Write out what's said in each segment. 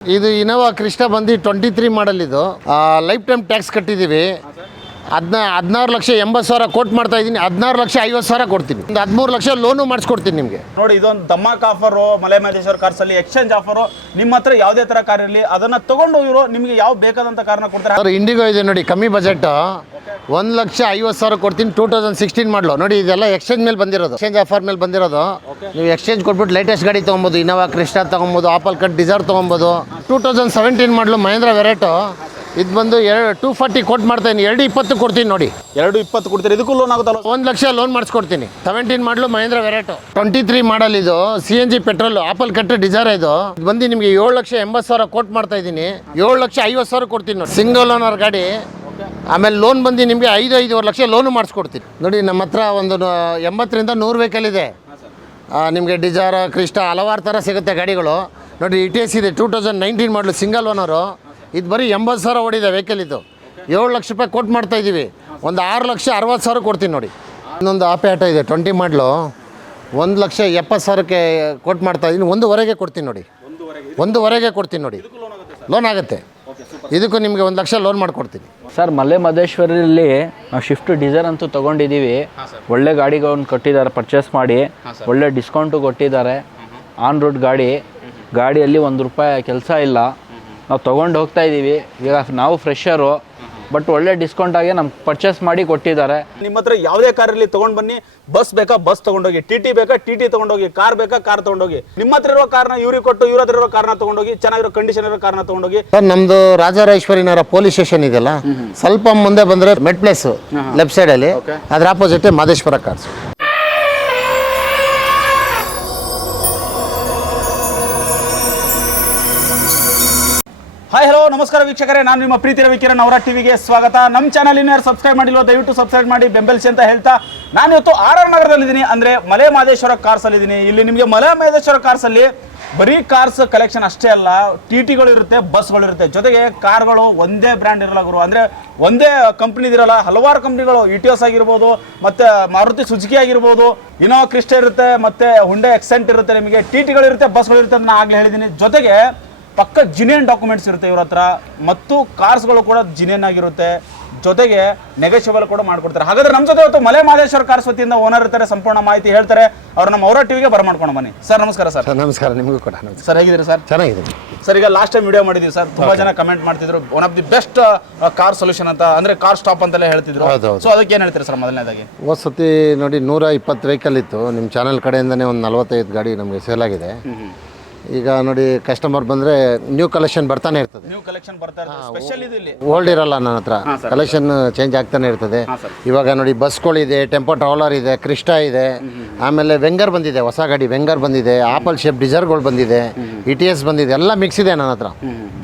ಇದು Innova Crysta ಬಂದು twenty three model ಇದು. ಲೈಫ್ ಟೈಮ್ ಟ್ಯಾಕ್ಸ್ ಕಟ್ಟಿದ್ದೀವಿ ಹದಿನ ಹದಿನಾರು ಲಕ್ಷ ಎಂಬತ್ತು ಸಾವಿರ ಕೋಟ್ ಮಾಡ್ತಾ ಇದ್ದೀನಿ. ಹದಿನಾರು ಲಕ್ಷ ಐವತ್ತು ಸಾವಿರ ಕೊಡ್ತೀನಿ. ಒಂದು ಹದಿಮೂರು ಲಕ್ಷ ಲೋನು ಮಾಡಿಸ್ಕೊಡ್ತೀನಿ ನಿಮಗೆ. ನೋಡಿ ಇದೊಂದು ಧಮಾಕ್ ಆಫರು ಮಲೆ ಮಹದೇಶ್ವರ ಕಾರ್ಸಲ್ಲಿ ಎಕ್ಸ್ಚೇಂಜ್ ಆಫರು ನಿಮ್ಮ ಹತ್ರ ಯಾವುದೇ ಥರ ಕಾರ್ ಇರಲಿ ಅದನ್ನು ತಗೊಂಡು ಇವರು ನಿಮಗೆ ಯಾವ ಬೇಕಾದಂಥ ಕಾರಣ ಕೊಡ್ತಾರೆ? ಸರ್ ಇಂಡಿಗೋ ಇದೆ ನೋಡಿ ಕಮ್ಮಿ ಬಜೆಟ್ ಒಂದು ಲಕ್ಷ ಐವತ್ತು ಸಾವಿರ ಕೊಡ್ತೀನಿ ಟೂ ತೌಸಂಡ್ ಸಿಕ್ಸ್ಟೀನ್ ಮಾಡಲು. ನೋಡಿ ಇದೆಲ್ಲ ಎಕ್ಸ್ಚೇಂಜ್ ಮೇಲೆ ಬಂದಿರೋದು. ಎಕ್ಸ್ಚೇಂಜ್ ಆಫರ್ ಮೇಲೆ ಬಂದಿರೋದು. ನೀವು ಎಕ್ಸ್ಚೇಂಜ್ ಕೊಟ್ಬಿಟ್ಟು ಲೇಟೆಸ್ಟ್ ಗಾಡಿ ತೊಗೊಬೋದು ಇನೋವಾ ಕ್ರಿಸ್ಟಾ ತೊಗೊಬೋದು ಆಪಲ್ ಕಟ್ ಡಿಸೈರ್ ತೊಗೊಬೋದು. Two thousand seventeen model Mahindra variety ಇದು ಬಂದು ಎರಡು ಟೂ ಫಾರ್ಟಿ ಕೊಟ್ಟು ಮಾಡ್ತಾಯಿನಿ ಎರಡು ಇಪ್ಪತ್ತು ಕೊಡ್ತೀನಿ ನೋಡಿ. ಎರಡು ಇಪ್ಪತ್ತು ಕೊಡ್ತೀರಿ. ಇದಕ್ಕೂ ಲೋನ್ ಆಗುತ್ತಲ್ಲ? ಒಂದು lakh loan ಮಾಡಿಸ್ಕೊಡ್ತೀನಿ. Seventeen model Mahindra variety twenty three model ಇದು. C N G petrol apple cut Dzire ಇದು. ಇದು ಬಂದು ನಿಮಗೆ ಏಳು ಲಕ್ಷ ಎಂಬತ್ತು ಸಾವಿರ ಕೋಟ್ ಮಾಡ್ತಾ ಇದ್ದೀನಿ. ಏಳು ಲಕ್ಷ ಐವತ್ತು ಸಾವಿರ ಕೊಡ್ತೀನಿ ನೋಡಿ. ಸಿಂಗಲ್ ಓನರ್ ಗಾಡಿ. ಆಮೇಲೆ ಲೋನ್ ಬಂದು ನಿಮಗೆ ಐದು ಐದುವರೆ ಲಕ್ಷ ಲೋನು ಮಾಡಿಸ್ಕೊಡ್ತೀನಿ. ನೋಡಿ ನಮ್ಮ ಹತ್ರ ಒಂದು ಎಂಬತ್ತರಿಂದ ನೂರು ವೆಹಿಕಲ್ ಇದೆ. ನಿಮಗೆ ಡಿಸೈರ್ ಕ್ರಿಸ್ಟಾ ಹಲವಾರು ಥರ ಸಿಗುತ್ತೆ ಗಾಡಿಗಳು. ನೋಡಿ ಇ ಟಿ ಎಸ್ ಇದೆ. Two thousand nineteen model single owner ಇದು ಬರೀ ಎಂಬತ್ತು ಸಾವಿರ ಓಡಿದೆ ವೆಹಿಕಲ್ ಇದು. ಏಳು ಲಕ್ಷ ರೂಪಾಯಿ ಕೊಟ್ಟು ಮಾಡ್ತಾ ಇದ್ದೀವಿ. ಒಂದು ಆರು ಲಕ್ಷ ಅರವತ್ತು ಸಾವಿರ ಕೊಡ್ತೀನಿ ನೋಡಿ. ಇನ್ನೊಂದು ಆಪೆ ಆಟೋ ಇದೆ ಟ್ವೆಂಟಿ ಮಾಡಲು ಒಂದು ಲಕ್ಷ ಎಪ್ಪತ್ತು ಸಾವಿರಕ್ಕೆ ಕೊಟ್ಟು ಮಾಡ್ತಾ ಇದ್ದೀನಿ. ಒಂದುವರೆಗೆ ಕೊಡ್ತೀನಿ ನೋಡಿ. ಒಂದೂವರೆಗೆ ಕೊಡ್ತೀನಿ ನೋಡಿ. ಲೋನ್ ಆಗುತ್ತೆ. ಇದಕ್ಕೂ ನಿಮಗೆ ಒಂದು ಲಕ್ಷ ಲೋನ್ ಮಾಡಿಕೊಡ್ತೀನಿ. ಸರ್ ಮಲೆ ಮಹದೇಶ್ವರಲ್ಲಿ ನಾವು ಶಿಫ್ಟ್ ಡಿಸೈರ್ ಅಂತೂ ತೊಗೊಂಡಿದ್ದೀವಿ. ಒಳ್ಳೆ ಗಾಡಿಗಳನ್ನು ಕೊಟ್ಟಿದ್ದಾರೆ ಪರ್ಚೇಸ್ ಮಾಡಿ. ಒಳ್ಳೆ ಡಿಸ್ಕೌಂಟು ಕೊಟ್ಟಿದ್ದಾರೆ. ಆನ್ ರೋಡ್ ಗಾಡಿ. ಗಾಡಿಯಲ್ಲಿ ಒಂದು ರೂಪಾಯಿ ಕೆಲಸ ಇಲ್ಲ. ನಾವು ತೊಗೊಂಡು ಹೋಗ್ತಾ ಇದ್ದೀವಿ ಈಗ ನಾವು ಫ್ರೆಶರು ಬಟ್ ಒಳ್ಳೆ ಡಿಸ್ಕೌಂಟ್ ಆಗಿ ನಮ್ಗೆ ಪರ್ಚೇಸ್ ಮಾಡಿ ಕೊಟ್ಟಿದ್ದಾರೆ. ನಿಮ್ಮ ಹತ್ರ ಯಾವುದೇ ಕಾರ್ ಇರಲಿ ತಗೊಂಡ್ ಬನ್ನಿ. ಬಸ್ ಬೇಕಾ ಬಸ್ ತಗೊಂಡೋಗಿ ಟಿ ಟಿ ಬೇಕಾ ಟಿ ಟಿ ತಗೊಂಡೋಗಿ ಕಾರ್ ಬೇಕಾ ಕಾರ್ ತಗೊಂಡೋಗಿ ನಿಮ್ಮ ಹತ್ರ ಇರೋ ಕಾರ್ನ ಇವ್ರಿಗೆ ಕೊಟ್ಟು ಇವ್ರ ಹತ್ರ ಇರೋ ಕಾರ್ನ ತಗೊಂಡೋಗಿ ಚೆನ್ನಾಗಿರೋ ಕಂಡೀಷನ್ ಇರೋ ಕಾರ್ನ ತಗೊಂಡೋಗಿ ಸರ್ ನಮ್ದು ರಾಜರಾಜೇಶ್ವರಿನಗರ ಪೊಲೀಸ್ ಸ್ಟೇಷನ್ ಇದೆಯಲ್ಲ? ಸ್ವಲ್ಪ ಮುಂದೆ ಬಂದ್ರೆ ಮೆಡ್ ಪ್ಲೇಸ್ ಲೆಫ್ಟ್ ಸೈಡ್ ಅಲ್ಲಿ. ಅದ್ರ ಆಪೋಸಿಟ್ ಮಾದೇಶ್ವರ ಕಾರ್ಸ್ ಹಲೋ ನಮಸ್ಕಾರ ವೀಕ್ಷಕರೇ. ನಾನು ನಿಮ್ಮ ಪ್ರೀತಿ ರವಿಕಿರಣ್ ಅವರ ಟಿವಿಗೆ ಸ್ವಾಗತ. ನಮ್ಮ ಚಾನಲ್ ಇನ್ನು ಯಾರು ಸಬ್ಸ್ಕ್ರೈಬ್ ಮಾಡಿಲ್ಲ ದಯವಿಟ್ಟು ಸಬ್ಸ್ಕ್ರೈಬ್ ಮಾಡಿ ಬೆಂಬಲಿಸಿ ಅಂತ ಹೇಳ್ತಾ. ನಾನು ಇವತ್ತು ಆರ್ ಆರ್ ನಗರದಲ್ಲಿದ್ದೀನಿ. ಅಂದರೆ ಮಲೆ ಮಹದೇಶ್ವರ ಕಾರ್ಸ್ ಅಲ್ಲಿ ಇದ್ದೀನಿ ಇಲ್ಲಿ ನಿಮಗೆ ಮಲೆ ಮಹದೇಶ್ವರ ಕಾರ್ಸ್ ಅಲ್ಲಿ ಬರೀ ಕಾರ್ಸ್ ಕಲೆಕ್ಷನ್ ಅಷ್ಟೇ ಅಲ್ಲ ಟಿ ಟಿಗಳಿರುತ್ತೆ ಇರುತ್ತೆ ಬಸ್ಗಳು ಇರುತ್ತೆ. ಜೊತೆಗೆ ಕಾರ್ಗಳು ಒಂದೇ ಬ್ರ್ಯಾಂಡ್ ಇರಲ್ಲ ಗುರು. ಅಂದರೆ ಒಂದೇ ಕಂಪ್ನಿದಿರಲ್ಲ ಹಲವಾರು ಕಂಪ್ನಿಗಳು ಇ ಟಿ ಎಸ್ ಆಗಿರ್ಬೋದು, ಮತ್ತು ಮಾರುತಿ ಸುಜುಕಿ ಆಗಿರ್ಬೋದು ಇನೋವಾ ಕ್ರಿಸ್ಟ ಇರುತ್ತೆ, ಮತ್ತು ಹುಂಡೆ ಎಕ್ಸೆಂಟ್ ಇರುತ್ತೆ ನಿಮಗೆ. ಟಿ ಟಿಗಳಿರುತ್ತೆ ಬಸ್ಗಳಿರುತ್ತೆ ಅಂತ ನಾನು ಆಗಲೇ ಹೇಳಿದ್ದೀನಿ. ಜೊತೆಗೆ ಪಕ್ಕ ಜಿನೇನ್ ಡಾಕ್ಯುಮೆಂಟ್ಸ್ ಇರುತ್ತೆ ಇವ್ರ ಹತ್ರ ಮತ್ತು ಕಾರ್ಸ್ಗಳು ಕೂಡ ಜಿನೇನ್ ಆಗಿರುತ್ತೆ. ಜೊತೆಗೆ ನೆಗೋಷಿಯಬಲ್ ಕೂಡ ಮಾಡ್ಕೊಡ್ತಾರೆ. ಹಾಗಾದ್ರೆ ನಮ್ಮ ಜೊತೆ ಇವತ್ತು ಮಲೆ ಮಹದೇಶ್ವರ ಕಾರ್ಸ್ ವತಿಯಿಂದ ಓನರ್ ಇರ್ತಾರೆ ಸಂಪೂರ್ಣ ಮಾಹಿತಿ ಹೇಳ್ತಾರೆ. ಅವ್ರು ನಮ್ಮ ಅವರ ಟಿವಿಗೆ ಬರಮಾಡ್ಕೊಂಡು ಬನ್ನಿ. ಸರ್ ನಮಸ್ಕಾರ ಸರ್. ನಮಸ್ಕಾರ ನಿಮಗೂ ಕೂಡ ಸರ್ ಹೇಗಿದ್ದೀರಿ ಸರ್? ಚೆನ್ನಾಗಿದೆ ಸರ್ ಈಗ ಲಾಸ್ಟ್ ಟೈಮ್ ವಿಡಿಯೋ ಮಾಡಿದ್ವಿ ಸರ್. ತುಂಬಾ ಜನ ಕಮೆಂಟ್ ಮಾಡ್ತಿದ್ರು. One of the best car solution ಅಂತ ಅಂದ್ರೆ ಕಾರ್ ಸ್ಟಾಪ್ ಅಂತೆಲ್ಲ ಹೇಳ್ತಿದ್ರು. ಸೊ ಅದಕ್ಕೆ ಏನ್ ಹೇಳ್ತೀರಿ ಸರ್ ಮೊದಲನೇದಾಗಿ? ಹೋದ್ ಸತಿ ನೋಡಿ ನೂರ ಇಪ್ಪತ್ತು ವೆಹಿಕಲ್ ಇತ್ತು ನಿಮ್ಮ ಚಾನಲ್ ಕಡೆಯಿಂದನೇ ಒಂದು ನಲ್ವತ್ತೈದು ಗಾಡಿ ನಮಗೆ ಸೇಲ್ ಆಗಿದೆ. ಈಗ ನೋಡಿ ಕಸ್ಟಮರ್ ಬಂದರೆ ನ್ಯೂ ಕಲೆಕ್ಷನ್ ಬರ್ತಾನೆ ಇರ್ತದೆ. ನ್ಯೂ ಕಲೆಕ್ಷನ್ ಬರ್ತಾ ಇರುತ್ತೆ ಸ್ಪೆಷಲ್ ಇದು ಇಲ್ಲಿ. ಓಲ್ಡ್ ಇರಲ್ಲ ನನ್ನ ಹತ್ರ. ಕಲೆಕ್ಷನ್ ಚೇಂಜ್ ಆಗ್ತಾನೆ ಇರ್ತದೆ. ಇವಾಗ ನೋಡಿ ಬಸ್ಗಳಿದೆ ಟೆಂಪೋ ಟ್ರಾವಲರ್ ಇದೆ ಕ್ರಿಸ್ಟಾ ಇದೆ. ಆಮೇಲೆ ವೆಂಗರ್ ಬಂದಿದೆ ಹೊಸ ಗಾಡಿ ವೆಂಗರ್ ಬಂದಿದೆ ಆಪಲ್ ಶೇಪ್ ಡಿಸರ್ಗಳು ಬಂದಿದೆ ಇ ಟಿ ಎಸ್ ಬಂದಿದೆ ಎಲ್ಲ ಮಿಕ್ಸ್ ಇದೆ ನನ್ನ ಹತ್ರ.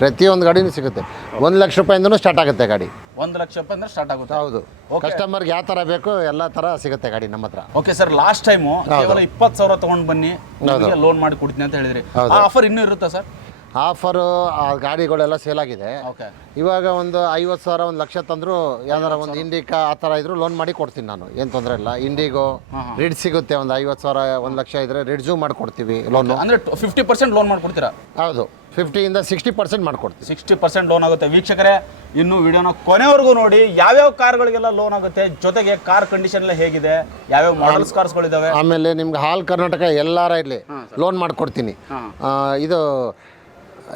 ಪ್ರತಿಯೊಂದು ಗಾಡಿನೂ ಸಿಗುತ್ತೆ. ಒಂದು ಲಕ್ಷ ರೂಪಾಯಿಂದನೂ ಸ್ಟಾರ್ಟ್ ಆಗುತ್ತೆ ಗಾಡಿ. ಒಂದು ಲಕ್ಷ ರೂಪಾಯಿ ಅಂದ್ರೆ ಸ್ಟಾರ್ಟ್ ಆಗುತ್ತೆ. ಹೌದು. ಕಸ್ಟಮರ್ಗೆ ಯಾವ ತರ ಬೇಕು ಎಲ್ಲ ತರ ಸಿಗುತ್ತೆ ಗಾಡಿ ನಮ್ಮ ಹತ್ರ. ಓಕೆ ಸರ್ ಲಾಸ್ಟ್ ಟೈಮು ಕೇವಲ ಇಪ್ಪತ್ತು ಸಾವಿರ ತಗೊಂಡು ಬನ್ನಿ ಲೋನ್ ಮಾಡಿ ಕೊಡ್ತೀನಿ ಅಂತ ಹೇಳಿದ್ರಿ. ಆ ಆಫರ್ ಇನ್ನೂ ಇರುತ್ತಾ ಸರ್ ಆಫರು ಆ ಗಾಡಿಗಳೆಲ್ಲ ಸೇಲ್ ಆಗಿದೆ ಓಕೆ. ಇವಾಗ ಒಂದು ಐವತ್ತು ಸಾವಿರ ಒಂದು ಲಕ್ಷ ತಂದ್ರು ಯಾವ್ದಾರ ಒಂದು ಇಂಡಿಕಾ ಆ ಥರ ಇದ್ರು ಲೋನ್ ಮಾಡಿ ಕೊಡ್ತೀನಿ ನಾನು. ಏನು ತೊಂದರೆ ಇಲ್ಲ. ಇಂಡಿಗೋ ರಿಡ್ ಸಿಗುತ್ತೆ ಒಂದು ಐವತ್ತು ಸಾವಿರ ಒಂದು ಲಕ್ಷ ಇದ್ರೆ ರಿಡ್ಜು ಮಾಡಿಕೊಡ್ತೀವಿ ಲೋನ್ ಅಂದ್ರೆ ಫಿಫ್ಟಿ ಪರ್ಸೆಂಟ್ ಲೋನ್ ಮಾಡ್ಕೊಡ್ತೀರಾ? ಹೌದು. ಫಿಫ್ಟಿಯಿಂದ ಸಿಕ್ಸ್ಟಿ ಪರ್ಸೆಂಟ್ ಮಾಡ್ಕೊಡ್ತೀವಿ. ಸಿಕ್ಸ್ಟಿ ಪರ್ಸೆಂಟ್ ಲೋನ್ ಆಗುತ್ತೆ. ವೀಕ್ಷಕರೇ ಇನ್ನು ವಿಡಿಯೋನ ಕೊನೆವರೆಗೂ ನೋಡಿ ಯಾವ್ಯಾವ ಕಾರ್ಗಳಿಗೆಲ್ಲ ಲೋನ್ ಆಗುತ್ತೆ ಜೊತೆಗೆ ಕಾರ್ ಕಂಡೀಷನ್ ಎಲ್ಲ ಹೇಗಿದೆ ಯಾವ್ಯಾವ ಮಾಡಲ್ಸ್ ಕಾರ್ಸ್ಗಳಿದಾವೆ ಆಮೇಲೆ ನಿಮ್ಗೆ ಹಾಲ್ ಕರ್ನಾಟಕ ಎಲ್ಲಾರ ಇರಲಿ ಲೋನ್ ಮಾಡಿಕೊಡ್ತೀನಿ. ಇದು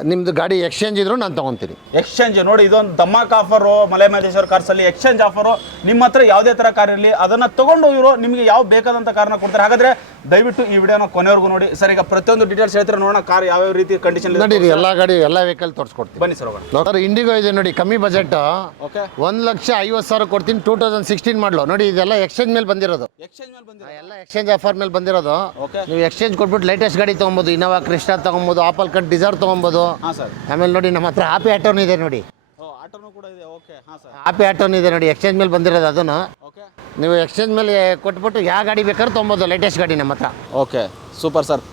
ನಿಮ್ಮದು ಗಾಡಿ ಎಕ್ಸ್ಚೇಂಜ್ ಇದ್ರು ನಾನು ತಗೊಂತೀನಿ. ಎಕ್ಸ್ಚೇಂಜ್ ನೋಡಿ ಇದೊಂದು ಧಮಾಕ್ ಆಫರು ಮಲೆ ಮಹದೇಶ್ವರ ಕಾರ್ಸ್ ಅಲ್ಲಿ ಎಕ್ಸ್ಚೇಂಜ್ ಆಫರು ನಿಮ್ಮ ಹತ್ರ ಯಾವುದೇ ತರ ಕಾರ್ ಇರಲಿ ಅದನ್ನ ತಗೊಂಡು ಇವರು ನಿಮಗೆ ಯಾವ ಬೇಕಾದಂತ ಕಾರನ್ನ ಕೊಡ್ತಾರೆ. ಹಾಗಾದ್ರೆ ದಯವಿಟ್ಟು ಈ ವಿಡಿಯೋನ ಕೊನೆವರೆಗೂ ನೋಡಿ. ಸರ್ ಈಗ ಪ್ರತಿಯೊಂದು ಡೀಟೇಲ್ಸ್ ಹೇಳ್ತಾರೆ ನೋಡೋಣ ಕಾರ್ ಯಾವ್ಯಾವ ರೀತಿ ಕಂಡೀಷನ್ ನೋಡಿ ಎಲ್ಲ ಗಾಡಿ ಎಲ್ಲ ವೆಹಿಕಲ್ ತೋರಿಸ್ಕೊಡ್ತೀನಿ. ಬನ್ನಿ ಸರ್ ಹೋಗೋಣ. ಸರ್ ಇಂಡಿಗೋ ಇದೆ ನೋಡಿ ಕಮ್ಮಿ ಬಜೆಟ್ ಓಕೆ ಒಂದು ಲಕ್ಷ ಐವತ್ತು ಸಾವಿರ ಕೊಡ್ತೀನಿ ಟೂ ತೌಸಂಡ್ ಸಿಕ್ಸ್ಟೀನ್ ಮಾಡಲು. ನೋಡಿ ಇದೆಲ್ಲ ಎಕ್ಸ್ಚೇಂಜ್ ಮೇಲೆ ಬಂದಿರೋದು. ಎಕ್ಸ್ಚೇಂಜ್ ಮೇಲೆ ಬಂದಿರೋ ಎಲ್ಲ ಎಕ್ಸ್ಚೇಂಜ್ ಆಫರ್ ಮೇಲೆ ಬಂದಿರೋದು. ನೀವು ಎಕ್ಸ್ಚೇಂಜ್ ಕೊಟ್ಬಿಟ್ಟು ಲೇಟೆಸ್ಟ್ ಗಾಡಿ ತೊಗೊಬೋದು ಇನೋವಾ ಕ್ರಿಸ್ಟಾ ತೊಗೊಬೋದು ಆಪಲ್ ಕಟ್ ಡಿಸೈರ್ ತೊಗೊಬೋದು. ಹಾಂ ಸರ್ ಆಮೇಲೆ ನೋಡಿ ನಮ್ಮ ಹತ್ರ ಆಪಿ ಆಟೋನು ಇದೆ ನೋಡಿ. ಓ ಆಟೋನು ಕೂಡ ಇದೆ. ಓಕೆ ಹಾಂ ಸರ್ ಆಪಿ ಆಟೋನು ಇದೆ ನೋಡಿ. ಎಕ್ಸ್ಚೇಂಜ್ ಮೇಲೆ ಬಂದಿರೋದು ಅದನ್ನು ಓಕೆ ನೀವು ಎಕ್ಸ್ಚೇಂಜ್ ಮೇಲೆ ಕೊಟ್ಬಿಟ್ಟು ಯಾವ ಗಾಡಿ ಬೇಕಾದ್ರೂ ತೊಗೊಬೋದು ಲೇಟೆಸ್ಟ್ ಗಾಡಿ ನಮ್ಮ ಹತ್ರ. ಓಕೆ ಸೂಪರ್ ಸರ್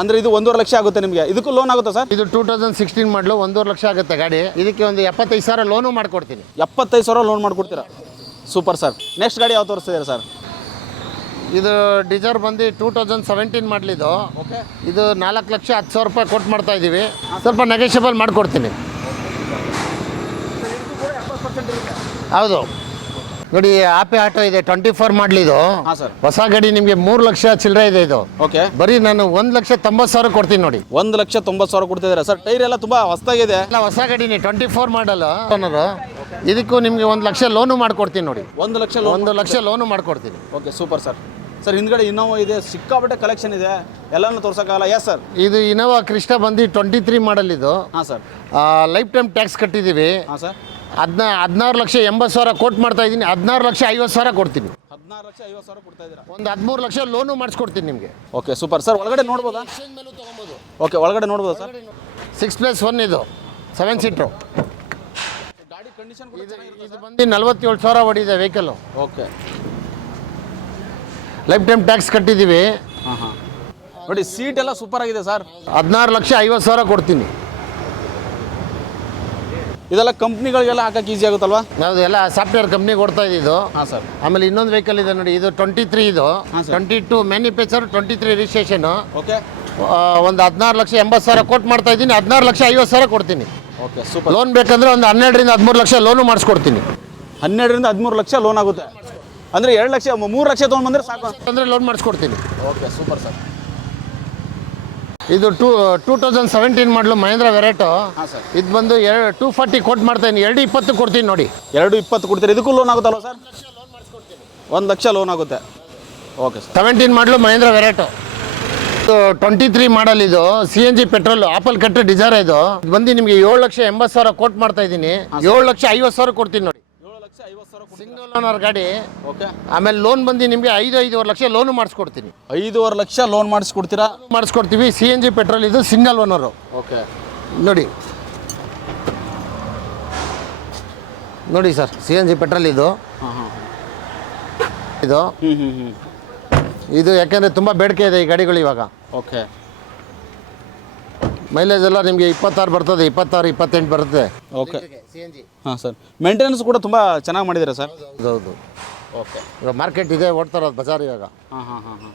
ಅಂದ್ರೆ ಇದು ಒಂದೂವರೆ ಲಕ್ಷ ಆಗುತ್ತೆ ನಿಮಗೆ. ಇದಕ್ಕೂ ಲೋನ್ ಆಗುತ್ತಾ ಸರ್ ಇದು ಟೂ ತೌಸಂಡ್ ಸಿಕ್ಸ್ಟೀನ್ ಮಾಡಲು ಒಂದೂವರೆ ಲಕ್ಷ ಆಗುತ್ತೆ ಗಾಡಿ. ಇದಕ್ಕೆ ಒಂದು ಎಪ್ಪತ್ತೈದು ಸಾವಿರ ಲೋನು ಮಾಡ್ಕೊಡ್ತೀನಿ. ಎಪ್ಪತ್ತೈದು ಸಾವಿರ ಲೋನ್ ಮಾಡ್ಕೊಡ್ತೀರಾ? ಸೂಪರ್ ಸರ್ ನೆಕ್ಸ್ಟ್ ಗಾಡಿ ಯಾವ ತೋರಿಸ್ತಿದ್ದೀರಾ ಸರ್ ಇದು ಡಿಸೈರ್ ಬಂದು ಟೂ ತೌಸಂಡ್ ಸೆವೆಂಟೀನ್ ಮಾಡಲಿದ್ದು ಓಕೆ. ಇದು ನಾಲ್ಕು ಲಕ್ಷ ಹತ್ತು ಸಾವಿರ ರೂಪಾಯಿ ಕೊಟ್ಟು ಮಾಡ್ತಾ ಇದ್ದೀವಿ. ಸ್ವಲ್ಪ ನೆಗೆಷಿಯಬಲ್ ಮಾಡಿಕೊಡ್ತೀನಿ. ಹೌದು. ನೋಡಿ ಆಪೆ ಆಟೋ ಇದೆ ಟ್ವೆಂಟಿ ಫೋರ್ ಮಾಡಲಿದು ಹಾಂ ಸರ್. ಹೊಸ ಗಾಡಿ ನಿಮಗೆ ಮೂರು ಲಕ್ಷ ಚಿಲ್ಲರೆ ಇದೆ ಇದು. ಓಕೆ. ಬರೀ ನಾನು ಒಂದು ಲಕ್ಷ ತೊಂಬತ್ತು ಸಾವಿರ ಕೊಡ್ತೀನಿ ನೋಡಿ. ಒಂದ್ ಲಕ್ಷ ತೊಂಬತ್ತು ಸಾವಿರ ಕೊಡ್ತಿದ್ದಾರೆ ಸರ್ ಟೈರ್ ಎಲ್ಲ ತುಂಬಾ ಹೊಸದಾಗಿದೆ. ಎಲ್ಲ ಹೊಸ ಗಾಡಿನೇ ಟ್ವೆಂಟಿ ಫೋರ್ ಮಾಡಲ್ಲ ಅನ್ನೋದು. ಇದಕ್ಕೂ ನಿಮಗೆ ಒಂದು ಲಕ್ಷ ಲೋನು ಮಾಡ್ಕೊಡ್ತೀನಿ ನೋಡಿ. ಒಂದು ಲಕ್ಷ ಲೋನ್ ಒಂದು ಲಕ್ಷ ಲೋನು ಮಾಡ್ಕೊಡ್ತೀನಿ. Okay super sir. ಸರ್ ಹಿಂದ್ಗಡೆ ಇನ್ನೋವಾ ಇದೆ ಸಿಕ್ಕಾಪಟ್ಟೆ ಕಲೆಕ್ಷನ್ ಇದೆ. ಎಲ್ಲಾನು ತೋರ್ಸೋಕ್ಕಾಗಲ್ಲ? ಯಾ ಸರ್ ಇದು ಇನೋವಾ ಕೃಷ್ಣ ಬಂದು ಟ್ವೆಂಟಿ ತ್ರೀ ಮಾಡಲ್ ಇದು. ಹಾಂ ಸರ್. ಲೈಫ್ ಟೈಮ್ ಟ್ಯಾಕ್ಸ್ ಕಟ್ಟಿದ್ದೀವಿ ಹಾಂ ಸರ್. ಹದಿನ ಹದಿನಾರು ಲಕ್ಷ ಎಂಬತ್ತು ಸಾವಿರ ಕೋಟ್ ಮಾಡ್ತಾ ಇದ್ದೀನಿ. ಹದಿನಾರು ಲಕ್ಷ ಐವತ್ತು ಸಾವಿರ ಕೊಡ್ತೀನಿ. ಹದಿನಾರು ಲಕ್ಷ ಐವತ್ತು ಸಾವಿರ ಕೊಡ್ತಾ ಇದ್ದೀರಾ? ಒಂದು ಹದಿಮೂರು ಲಕ್ಷ ಲೋನು ಮಾಡಿಸ್ಕೊಡ್ತೀನಿ ನಿಮಗೆ. ಓಕೆ ಸೂಪರ್ ಸರ್ ಒಳಗಡೆ ನೋಡ್ಬೋದಾ? ಓಕೆ ಒಳಗಡೆ ನೋಡ್ಬೋದು ಸರ್ ಸಿಕ್ಸ್ ಪ್ಲಸ್ ಒನ್ ಇದು. ಸೆವೆನ್ ಸೀಟ್ರು ಗಾಡಿ ಕಂಡೀಷನ್ ಇದು ಬಂದು ನಲ್ವತ್ತೇಳು ಸಾವಿರ ಹೊಡಿದೆ vehicle okay life time tax ಕಟ್ಟಿದ್ದೀವಿ ಹಾಂ ಹಾಂ ನೋಡಿ ಸೀಟ್ ಎಲ್ಲ ಸೂಪರ್ ಆಗಿದೆ ಸರ್ ಹದಿನಾರು ಲಕ್ಷ ಐವತ್ತು ಸಾವಿರ ಕೊಡ್ತೀನಿ. ಇದೆಲ್ಲ ಕಂಪ್ನಿಗಳಿಗೆಲ್ಲ ಹಾಕಕ್ಕೆ ಈಸಿ ಆಗುತ್ತಲ್ವಾ? ಯಾವುದು ಎಲ್ಲ ಸಾಫ್ಟ್ವೇರ್ ಕಂಪ್ನಿ ಕೊಡ್ತಾ ಇದ್ದಿದ್ದು. ಹಾಂ ಸರ್ ಆಮೇಲೆ ಇನ್ನೊಂದು ವೆಹಿಕಲ್ ಇದೆ ನೋಡಿ ಇದು ಟ್ವೆಂಟಿ ತ್ರೀ ಇದು. ಹಾಂ, sir. Twenty two manufacture twenty three registration okay ಒಂದು ಹದಿನಾರು ಲಕ್ಷ ಎಂಬತ್ತು ಸಾವಿರ ಕೊಟ್ಟು ಮಾಡ್ತಾ ಇದ್ದೀನಿ ಹದಿನಾರು ಲಕ್ಷ ಐವತ್ತು ಸಾವಿರ ಕೊಡ್ತೀನಿ. ಓಕೆ ಸೂಪರ್ ಲೋನ್ ಬೇಕಂದ್ರೆ ಒಂದು ಹನ್ನೆರಡರಿಂದ ಹದಿಮೂರು ಲಕ್ಷ ಲೋನು ಮಾಡಿಸ್ಕೊಡ್ತೀನಿ. ಹನ್ನೆರಡರಿಂದ ಹದಿಮೂರು ಲಕ್ಷ ಲೋನ್ ಆಗುತ್ತೆ. ಅಂದರೆ ಎರಡು ಲಕ್ಷ ಮೂರು ಲಕ್ಷ ತೊಗೊಂಡ್ಬಂದ್ರೆ ಸಾಕು. ಅಂದರೆ ಲೋನ್ ಮಾಡಿಸ್ಕೊಡ್ತೀನಿ. ಓಕೆ ಸೂಪರ್ ಸರ್ ಇದು two two thousand seventeen model Mahindra Verito. Sir. ಇದು ಬಂದು ಎರಡು ಟೂ ಫಾರ್ಟಿ ಕೊಟ್ಟು ಮಾಡ್ತಾ ಇದ್ದೀನಿ. ಎರಡು ಇಪ್ಪತ್ತು ಕೊಡ್ತೀನಿ ನೋಡಿ. ಎರಡು ಇಪ್ಪತ್ತು ಕೊಡ್ತೀರಿ? ಇದಕ್ಕೂ ಲೋನ್ ಆಗುತ್ತಲ್ಲ ಸರ್? ಒಂದು ಲಕ್ಷ ಲೋನ್ ಆಗುತ್ತೆ. Okay sir. Seventeen model Mahindra Verito. ಇದು ಟ್ವೆಂಟಿ ತ್ರೀ ಮಾಡಲ್ ಇದು. ಸಿ ಎನ್ ಜಿ ಪೆಟ್ರೋಲ್ ಆಪಲ್ ಕಟ್ಟು ಡಿಸೈರ್ ಇದು. ಇದು ಬಂದು ನಿಮಗೆ ಏಳು ಲಕ್ಷ ಎಂಬತ್ತು ಸಾವಿರ ಕೊಟ್ಟು ಮಾಡ್ತಾ ಇದ್ದೀನಿ. ಏಳು ಲಕ್ಷ ಐವತ್ತು ಸಾವಿರ ಕೊಡ್ತೀನಿ ನೋಡಿ ಏಳು ಲಕ್ಷ ಐವತ್ತು ಸಾವಿರ ಸಿಂಗಲ್ ಓನರ್ ಗಾಡಿ. ಓಕೆ ಆಮೇಲೆ ಲೋನ್ ಬಂದು ನಿಮಗೆ ಐದು ಐದೂವರೆ ಲಕ್ಷ ಲೋನು ಮಾಡಿಸ್ಕೊಡ್ತೀನಿ. ಐದೂವರೆ ಲಕ್ಷ ಲೋನ್ ಮಾಡಿಸ್ಕೊಡ್ತೀರಾ? ಮಾಡಿಸ್ಕೊಡ್ತೀವಿ. ಸಿ ಎನ್ ಜಿ ಪೆಟ್ರೋಲ್ ಇದು ಸಿಂಗಲ್ ಓನರು ಓಕೆ ನೋಡಿ. ನೋಡಿ sir C N G petrol ಇದು. ಹಾಂ ಹಾಂ ಇದು. ಇದು ಯಾಕೆಂದರೆ ತುಂಬ ಬೇಡಿಕೆ ಇದೆ ಈ ಗಾಡಿಗಳು ಇವಾಗ. ಓಕೆ ಮೈಲೇಜ್ ಎಲ್ಲ ನಿಮಗೆ ಇಪ್ಪತ್ತಾರು ಬರ್ತದೆ ಇಪ್ಪತ್ತಾರು ಇಪ್ಪತ್ತೆಂಟು ಬರುತ್ತೆ. ಓಕೆ ಸಿ ಎನ್ ಜಿ ಹಾಂ ಸರ್ ಮೇಂಟೆನೆನ್ಸ್ ಕೂಡ ತುಂಬ ಚೆನ್ನಾಗಿ ಮಾಡಿದ್ದೀರಾ ಸರ್ ಹೌದು ಓಕೆ ಇವಾಗ ಮಾರ್ಕೆಟ್ ಇದೆ ಓಡ್ತಾರ ಬಜಾರ್ ಇವಾಗ. ಹಾಂ ಹಾಂ ಹಾಂ ಹಾಂ.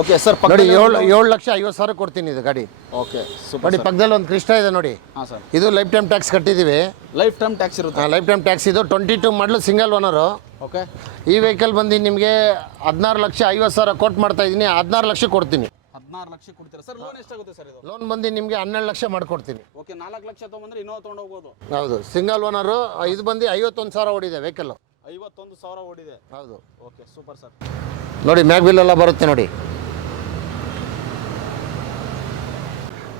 ಓಕೆ ಸರ್ ನೋಡಿ ಏಳು ಏಳು ಲಕ್ಷ ಐವತ್ತು ಸಾವಿರ ಕೊಡ್ತೀನಿ ಇದು ಗಾಡಿ. ಓಕೆ ಸೂಪರ್ ನೋಡಿ ಪಕ್ಕದಲ್ಲಿ ಒಂದು ಕೃಷ್ಣ ಇದೆ ನೋಡಿ. ಹಾಂ ಸರ್ ಇದು ಲೈಫ್ ಟೈಮ್ ಟ್ಯಾಕ್ಸ್ ಕಟ್ಟಿದ್ದೀವಿ ಲೈಫ್ ಟೈಮ್ ಟ್ಯಾಕ್ಸ್ ಇರುತ್ತೆ. ಲೈಫ್ ಟೈಮ್ ಟ್ಯಾಕ್ಸ್ ಇದು twenty two model single owner okay ಈ ವೆಹಿಕಲ್ ಬಂದು ನಿಮಗೆ ಹದಿನಾರು ಲಕ್ಷ ಐವತ್ತು ಸಾವಿರ ಕೊಟ್ಟು ಮಾಡ್ತಾ ಇದ್ದೀನಿ ಹದಿನಾರು ಲಕ್ಷ ಕೊಡ್ತೀನಿ. ಹದಿನಾರು ಲಕ್ಷ ಕೊಡ್ತೀರಾ? ಸರ್ ಲೋನ್ ಎಷ್ಟಾಗುತ್ತೆ ಸರ್ ಇದು? ಲೋನ್ ಬಂದು ನಿಮಗೆ ಹನ್ನೆರಡು ಲಕ್ಷ ಮಾಡ್ಕೊಡ್ತೀನಿ. ಓಕೆ ನಾಲ್ಕು ಲಕ್ಷ ತೊಗೊಂಬಂದ್ರೆ ಇನ್ನೂ ತೊಗೊಂಡು ಹೋಗ್ಬೋದು ಹೌದು ಸಿಂಗಲ್ ಓನರು ಇದು ಬಂದು ಐವತ್ತೊಂದು ಸಾವಿರ ಓಡಿದೆ ವೆಹಿಕಲ್ ಐವತ್ತೊಂದು ಸಾವಿರ ಓಡಿದೆ. ಹೌದು. ಓಕೆ ಸೂಪರ್ ಸರ್ ನೋಡಿ ಮ್ಯಾಗ್ ಬಿಲ್ ಎಲ್ಲ ಬರುತ್ತೆ ನೋಡಿ.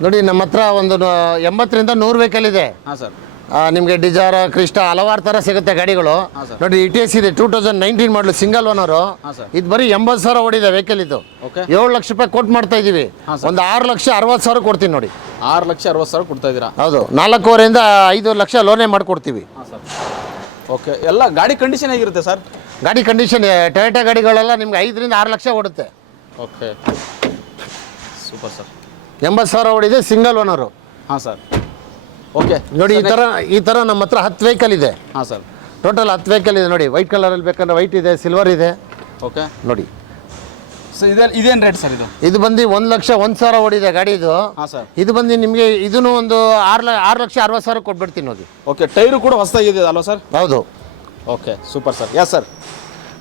ನೋಡಿ ನಮ್ಮ ಹತ್ರ ಒಂದು ನ- ಎಂಬತ್ತರಿಂದ ನೂರು ವೆಹಿಕಲ್ ಇದೆ. ಹಾಂ ಸರ್ ನಿಮಗೆ ಡಿಜಾರ ಕ್ರಿಸ್ಟ ಹಲವಾರು ಥರ ಸಿಗುತ್ತೆ ಗಾಡಿಗಳು. ನೋಡಿ ಇ ಟಿ ಎಸ್ ಇದೆ two thousand nineteen model single owner ಇದು ಬರೀ ಎಂಬತ್ತು ಸಾವಿರ ಓಡಿದೆ ವೆಹಿಕಲ್ ಇದು. ಓಕೆ ಏಳು ಲಕ್ಷ ರೂಪಾಯಿ ಕೊಟ್ಟು ಮಾಡ್ತಾ ಇದ್ದೀವಿ ಹಾಂ ಒಂದು ಆರು ಲಕ್ಷ ಅರವತ್ತು ಸಾವಿರ ಕೊಡ್ತೀನಿ ನೋಡಿ. ಆರು ಲಕ್ಷ ಅರವತ್ತು ಸಾವಿರ ಕೊಡ್ತಾ ಇದ್ದೀರಾ? ಹೌದು. ನಾಲ್ಕೂವರೆಯಿಂದ ಐದು ಲಕ್ಷ ಲೋನೇ ಮಾಡಿಕೊಡ್ತೀವಿ. ಓಕೆ ಎಲ್ಲ ಗಾಡಿ ಕಂಡೀಷನ್ ಆಗಿರುತ್ತೆ ಸರ್? ಗಾಡಿ ಕಂಡೀಷನ್ ಟೊಯೋಟಾ ಗಾಡಿಗಳೆಲ್ಲ ನಿಮ್ಗೆ ಐದರಿಂದ ಆರು ಲಕ್ಷ ಓಡುತ್ತೆ. Okay super sir. ಎಂಬತ್ತು ಸಾವಿರ ಓಡಿದೆ ಸಿಂಗಲ್ ಓನರು ಹಾಂ ಸರ್. ಓಕೆ. ನೋಡಿ ಈ ಥರ ಈ ಥರ ನಮ್ಮ ಹತ್ರ ಹತ್ತು ವೆಹಿಕಲ್ ಇದೆ. ಹಾಂ ಸರ್. ಟೋಟಲ್ ಹತ್ತು ವೆಹಿಕಲ್ ಇದೆ ನೋಡಿ. ವೈಟ್ ಕಲರಲ್ಲಿ ಬೇಕಂದ್ರೆ ವೈಟ್ ಇದೆ ಸಿಲ್ವರ್ ಇದೆ. ಓಕೆ. ನೋಡಿ. ಸರ್ ಇದೆ ಇದೇನು ರೇಟ್ ಸರ್ ಇದು? ಇದು ಬಂದು ಒಂದು ಲಕ್ಷ ಒಂದು ಸಾವಿರ ಓಡಿದೆ ಗಾಡಿ ಇದು. ಹಾಂ ಸರ್. ಇದು ಬಂದು ನಿಮಗೆ ಇದನ್ನು ಒಂದು ಆರು ಲ ಆರು ಲಕ್ಷ ಅರವತ್ತು ಸಾವಿರ ಕೊಟ್ಬಿಡ್ತೀನಿ ನೋಡಿ. ಓಕೆ ಟೈರು ಕೂಡ ಹೊಸದಾಗಿದೆ ಅಲ್ವಾ ಸರ್? ಹೌದು. Okay super sir. Yeah sir